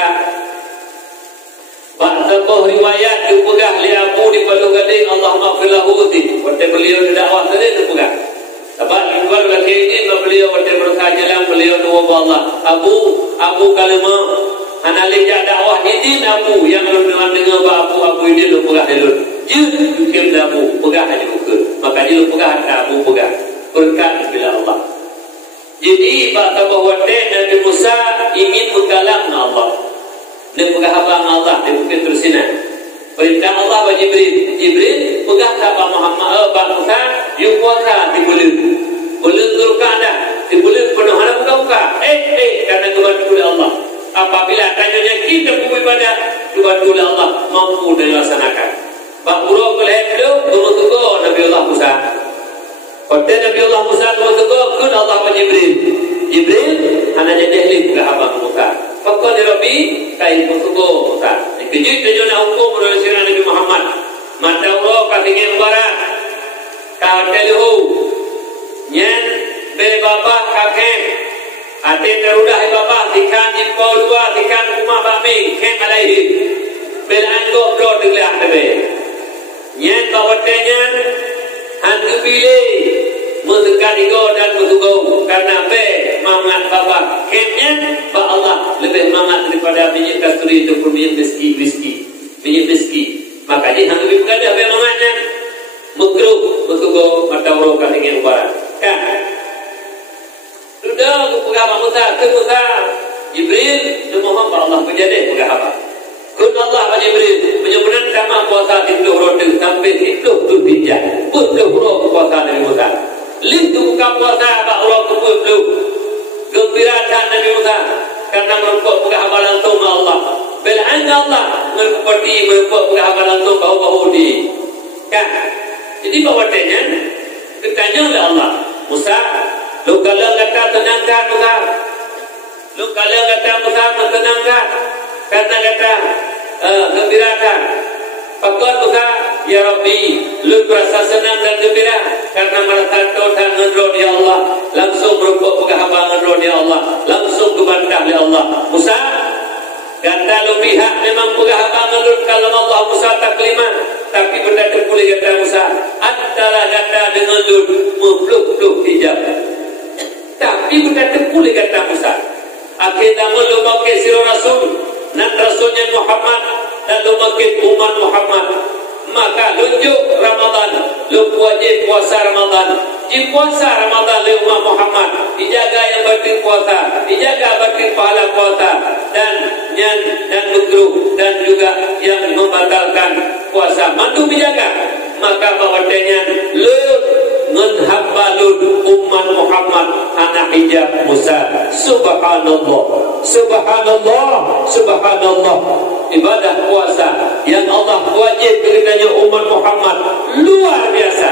ba'dakoh riwayat dipegah li Abu di Palu Gading Allah maghfirlahu di waktu beliau dakwah tadi dipegah sebab luar lagi ini beliau waktu berusaha jalan beliau doa Allah Abu kalimah analis dakwah ini Abu yang dengan Abu ini lu pegah dulu jud kim Abu pegah aja buku maka dia lu pegah Abu pegah berkat bila Allah. Jadi bahwa Nabi Musa ingin berkalam dengan Allah dia pegah abang Allah dia bukan tersina perintah Allah bagi Jibril pegah abang Muhammad Musa you puasa di bulan Zulqa'dah di bulan penuh ada buka karena kebantu oleh Allah. Apabila tanyanya kita beribadah kebantu oleh Allah mampu dilaksanakan. Pak Buruk kelihatan tunggu Nabi Allah Musa. Pada Nabi Allah Musa tunggu kun Allah bagi Jibril hanya jadi ahli buka abang Musa. Fakor di Rabbi kain tunggu Musa. Kejut tunjuk nak hukum berusaha Nabi Muhammad. Mata Allah katanya barat. Kau teluhu nyen be bapa kakek ate terudah bapa dikan jipau dua dikan rumah bami kem alaihi bel anggo bro deglah tebe nyen bawatenya hantu pilih mendekat ego dan mendugo karena be mangat bapa kemnya ba Allah lebih mangat daripada minyak kasturi itu minyak miski makanya hantu pilih ada be mangatnya mukruh mendugo mata uro katanya barat kan sudah pegah Musa ke Musa Jibril memohon pada Allah menjadi pegah apa kun Allah pada Jibril menyebutkan sama puasa itu roti sampai itu tu bijak betul huruf puasa Nabi Musa litu buka puasa pak Allah betul gembira Nabi Musa karena merupakan pegah apa langsung Allah belan Allah merupakan pegah apa langsung bahu di kan jadi bawatnya ditanya oleh Allah Musa lu kalau kata tenangkan Musa lu kalau kata Musa menenangkan karena kata gembirakan pakar Musa ya Rabbi lu berasa senang dan gembira karena merasa dan ngendron ya Allah langsung berukuk pegahaba ngendron ya Allah langsung kebantah ya Allah Musa kata lu pihak memang pegahaba ngendron kalau Allah Musa taklimah tapi benda terpulih kata Musa antara kata dengan lu mempluk-pluk hijab tapi benda terpulih kata Musa akhirnya lu pakai sirah Rasul dan Rasulnya Muhammad dan lu pakai umat Muhammad maka lunjuk Ramadan lu wajib puasa Ramadan di puasa Ramadan lu umat Muhammad dijaga yang batin puasa dijaga batin pahala puasa dan makruh dan juga yang membatalkan puasa mandu dijaga maka bawatnya lu menhambalun umat Muhammad anak hijab Musa subhanallah subhanallah subhanallah ibadah puasa yang Allah wajib kepadanya umat Muhammad luar biasa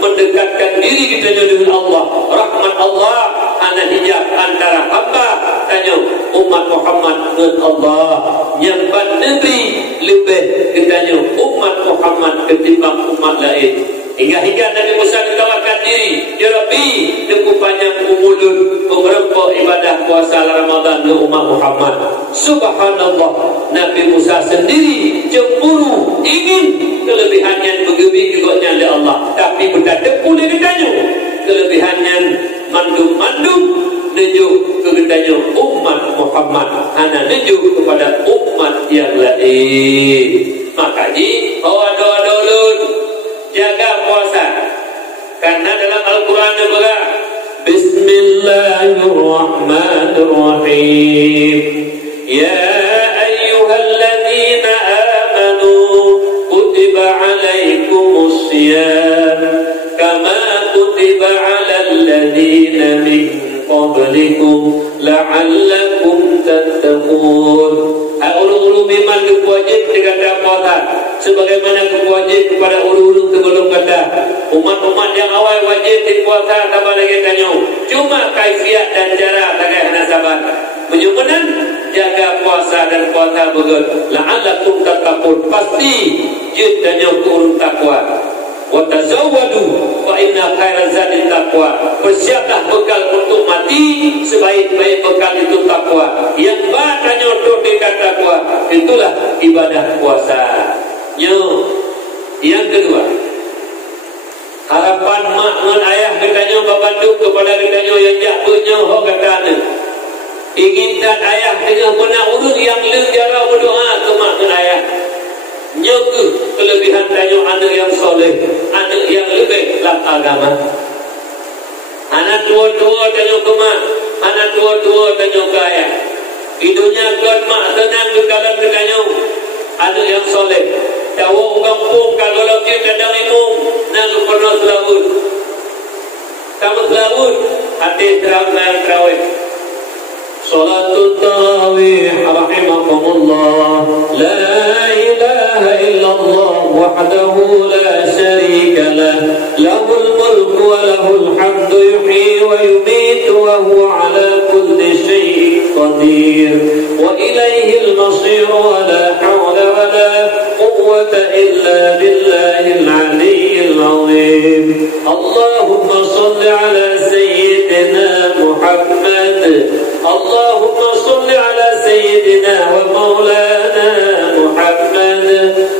mendekatkan diri kita dengan Allah rahmat Allah anak hijab antara hamba tanya umat Muhammad dengan Allah nyamban Nabi lebih katanya umat Muhammad ketimbang umat lain hingga Nabi Musa ditawarkan diri ya Rabbi dengan panjang umulun beberapa ibadah puasa Ramadan dengan umat Muhammad subhanallah Nabi Musa sendiri cemburu ingin kelebihannya bergebi juga oleh Allah tapi benda depu dia ditanya kelebihannya mandum-mandum menuju kepadanya umat Muhammad, hana menuju kepada umat yang lain. Makanya doa-doa ulun jaga puasa, karena dalam Al-Quran juga Bismillahirrahmanirrahim. Ya ayyuhalladzina amanu kutiba alaikumus siyam kama kutiba alal ladzina min qablikum la'allakum tattaqun. Ulu-ulu memang berwajib dikata puasa, sebagaimana berwajib kepada ulu-ulu sebelum kata umat-umat yang awal wajib dipuasa tanpa lagi tanya. Cuma kaifiat dan cara tagai hana sabar. Menyugunan jaga puasa dan puasa betul. La'allakum tattaqun, pasti jid dan yang turun takwa. Wa tazawwadu fa inna khairaz zadi taqwa. Persiaplah bekal untuk mati, sebaik-baik bekal itu takwa. Yang batanya untuk dekat takwa, itulah ibadah puasa. Yang kedua, harapan mak dengan ayah katanya babanduk kepada katanya yang jatuhnya ho katanya. Inginkan ayah dengan benar urut yang legara berdoa ke mak dengan ayah. Nyoku kelebihan tanya anak yang soleh, anak yang lebih dalam agama. Anak tua-tua tanya ke mak, anak tua-tua tanya ke ayah. Hidupnya kuat mak tenang ke dalam tanya anak yang soleh. Tahu kampung kalau lagi kadang imum nak pernah selawut. Kamu selawut hati terang dan terawih. Salatul tarawih rahimakumullah. La ilaha illallah wahdahu la syarika lah. Lahul mulku wa lahul hamdu yuhyi wa yumitu wa huwa ala kulli syai'in qadir. Wa ilaihil masir wa la hawla wa la quwwata illa billahil aliyyil azim. Allahumma salli ala sayyidina Muhammad. Allahumma salli ala sayyidina wa maulana Muhammad.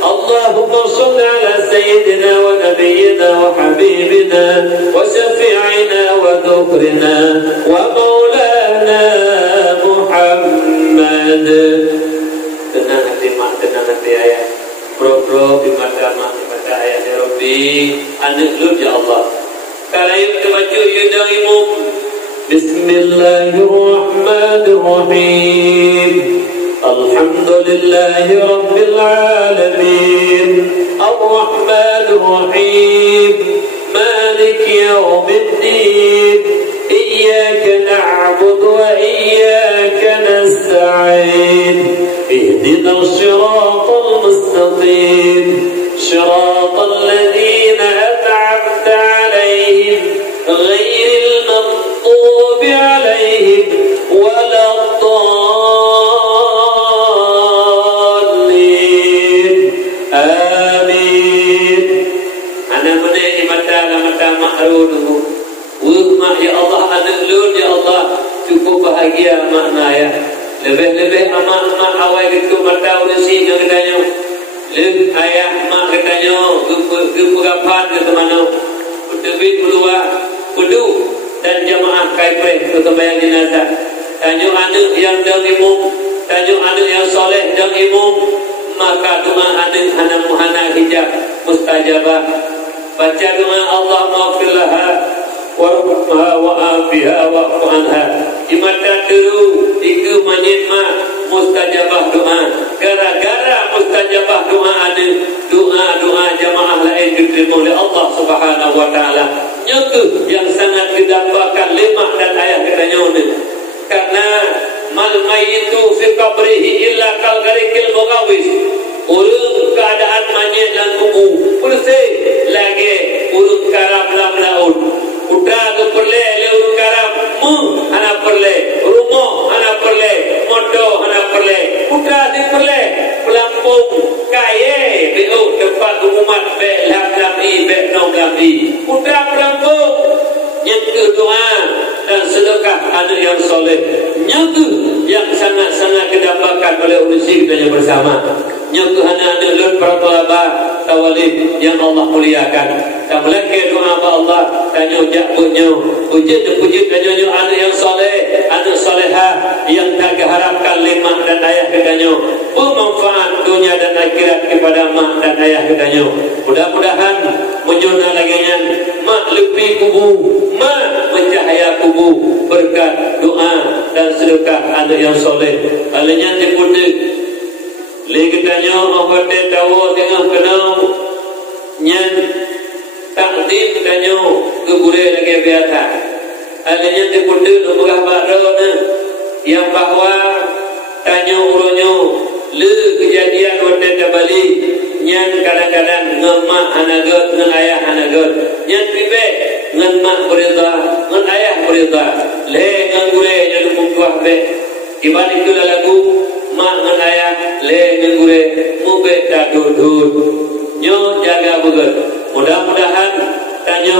Allahumma salli ala sayyidina wa nabiyyina wa habibina wa syafi'ina wa dhukrina wa maulana Muhammad. Tenang hati mak, tenang hati ayah. Bro-bro di mata mak, di mata ayah ya Rabbi. Anak lu ya Allah. Kalau itu baca yudang imum. Bismillahirrahmanirrahim. Alhamdulillahi Rabbil Alamin. Ar-Rahmanirrahim. Malik yawmiddin. Iyyaka na'budu wa iyyaka nasta'in. Ihdinas siratal mustaqim. Siratal ladzina an'amta 'alaihim ghairil maghdubi 'alaihim waladdallin. Amin. Ana mana mata makrun. Mak ya Allah, anak lur ya Allah, cukup bahagia makna ya. Lebih-lebih amak-amak awal itu mata urisi yang katanya. Lep ayah mak katanya keperapan ke mana. Debit berdua kudu dan jamaah kaipre ke sembahyang jenazah. Tanya anak yang dan imum, tanya anak yang soleh dan imum, maka doa anak hana muhana hijab mustajabah. Baca doa Allah maghfirlaha warhamha wa'afiha wa'fu anha. Imata dulu iku menyima mustajabah doa. Gara-gara mustajabah doa ada doa-doa jamaah lain diterima oleh Allah Subhanahu wa taala. Itu yang sangat didambakan lemah dan ayah katanya ini. Karena mal mayyitu fi qabrihi illa kal garikil mughawis. Urung keadaan manyet dan kubu. Bersih lagi urung karab lam laut. Udah ke perle le urung karab mu ana perle rumah ana perle mondo ana perle udah di perle pelampung kaya beu tempat umat be lam lambi be nong lambi udah pelampung yang doa dan sedekah anak yang soleh yang sangat-sangat didambakan oleh urusi kita bersama. nyukuhana nulun pertolaba tawalid yang Allah muliakan. Kamlake doa apa Allah tanyo jakbunyo puji tanyo anak yang soleh, anak solehah yang tak harapkan mak dan ayah kedanyo bermanfaat dunia dan akhirat kepada mak dan ayah kedanyo. Mudah-mudahan menyuna laginya mak lebih kubu, mak mencahaya kubu berkat doa dan sedekah anak yang soleh. Alanya dipudik lagi tanyo mawate tawo tengah kenal nyan takdim tanyo ke gure lagi biasa. Alanya dipudik lumrah bakrona yang bahwa tanyo uronyo le kejadian wate tabali nyan kadang-kadang ngemak anagot ngen ayah anagot nyan pibe ngen mak berita ngen ayah berita le ngen gure nyan lumbuah be ibalik tu lagu mak ngen ayah le ngen gure mube kadudud nyo jaga beget. Mudah-mudahan tanyo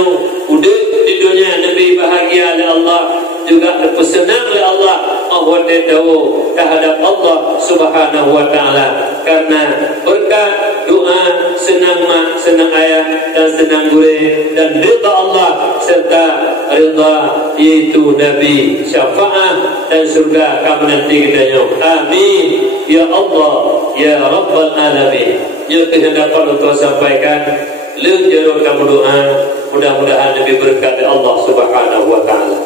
udah di dunia Nabi bahagia oleh Allah juga terpesenang oleh Allah awate tahu terhadap Allah Subhanahu wa taala karena berkat doa senang mak senang ayah dan senang gure dan ridha Allah serta ridha yaitu Nabi syafaat dan surga kami nanti kitanya. Amin ya Allah ya Rabbal Alamin. Yang kehendak untuk sampaikan lejaro kamu doa mudah-mudahan lebih berkat dari Allah Subhanahu wa taala.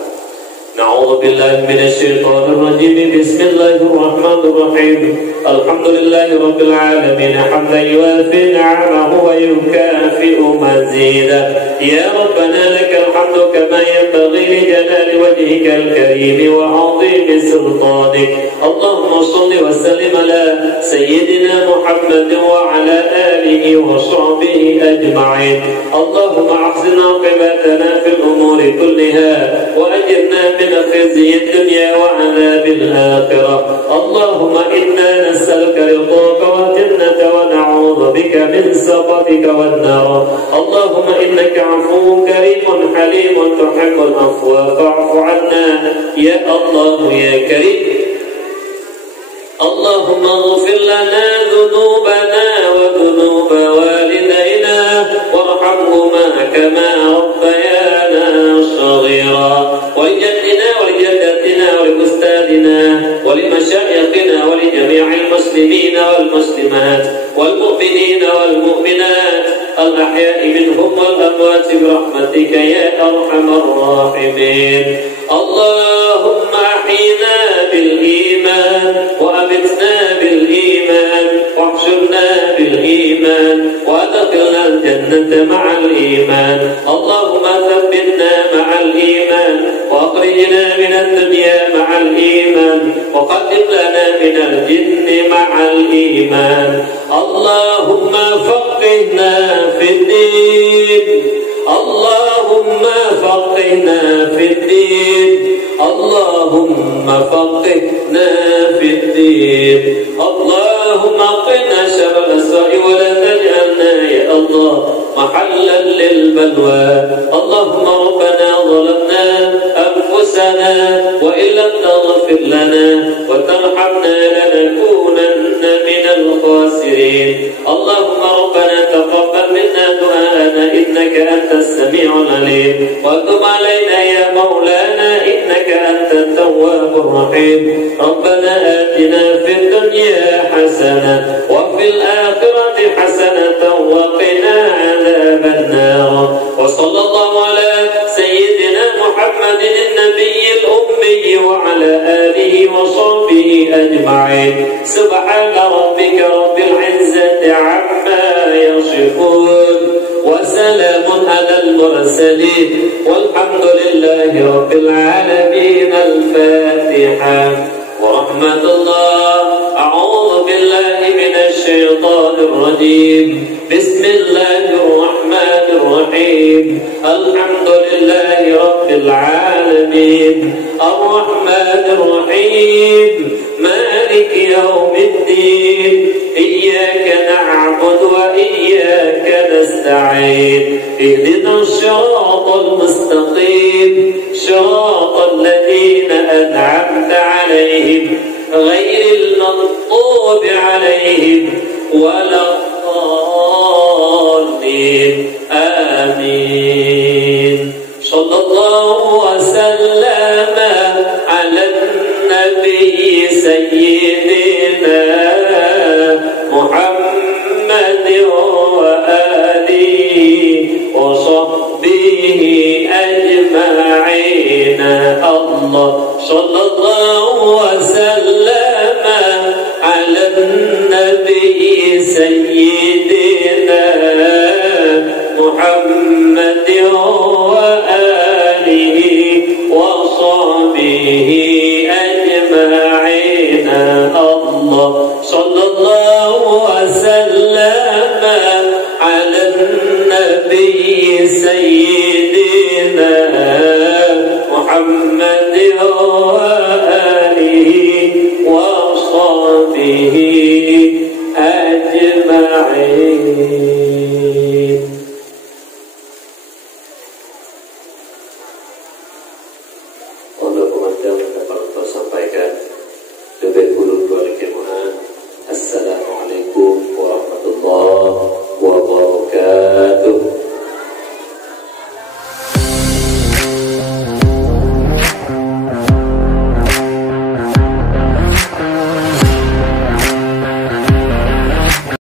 Na'udzu billahi minasy syaithanir rajim. Bismillahirrahmanirrahim. Alhamdulillahi rabbil alamin hamdan yuwafi ni'amahu wa yukafi'u mazidah. Ya Rabbana lakal hamdu kama yanbaghi li jalali wajhikal karim wa 'azimi sultanik. Allahumma shalli wa sallim ala sayyidina Muhammad wa ala alihi wa sahbihi ajma'in. Allahumma ahsin 'aqibatana fil umuri kulliha wa ajirna من خزي الدنيا وعذاب الآخرة. اللهم إنا نسألك رضاك والجنة ونعوذ بك من سخطك والنار. اللهم إنك عفو كريم حليم تحب العفو فاعف عنا يا الله يا كريم. اللهم اغفر لنا ذنوبنا وذنوب والدينا وارحمهما كما ربيانا صغيرا. ولجدنا ولجدتنا ولأستاذنا ولمشايخنا ولجميع المسلمين والمسلمات والمؤمنين والمؤمنات الأحياء منهم والأموات برحمتك يا أرحم الراحمين. اللهم أحينا بالإيمان وأمتنا بالإيمان واحشرنا بالإيمان وأدخلنا الجنة مع الإيمان. اللهم ثبتنا مع الإيمان وأخرجنا من الدنيا مع الإيمان وقدم لنا من الجن مع الإيمان. اللهم فقهنا في الدين. اللهم فقهنا في الدين. اللهم فقهنا في الدين. اللهم قنا شر الأسواء ولا تجعلنا يا الله محلا للبلوى. اللهم ربنا ظلمنا أنفسنا وإن لم تغفر لنا وترحمنا لنكونن من الخاسرين. اللهم ربنا تقبل منا دعاءنا إنك أنت السميع العليم وتب علينا يا مولانا إنك أنت التواب الرحيم. ربنا آتنا في الدنيا حسنة وفي الآخرة حسنة وقنا عذاب النار. وصلى الله على سيدنا محمد النبي الأمي وعلى آله وصحبه أجمعين. سبحان ربك رب العزة عما يصفون وسلام على المرسلين والحمد لله رب العالمين. الفاتحة. ورحمة الله. أعوذ بالله من الشيطان الرجيم. بسم الله الرحمن الرحيم. الحمد لله رب العالمين الرحمن الرحيم مالك يوم الدين. إياك نعبد وإياك نستعين. اهدنا الصراط المستقيم صراط الذين أنعمت عليهم غير المغضوب عليهم ولا الضالين آمين. صلى الله وسلم على النبي سيدنا محمد وآله وصحبه أجمعين. الله صلى الله وسلم على النبي سيدنا محمد وآله وصحبه أجمعين. الله صلى الله وسلم على النبي سيدنا محمد وآله وصحبه أجمعين.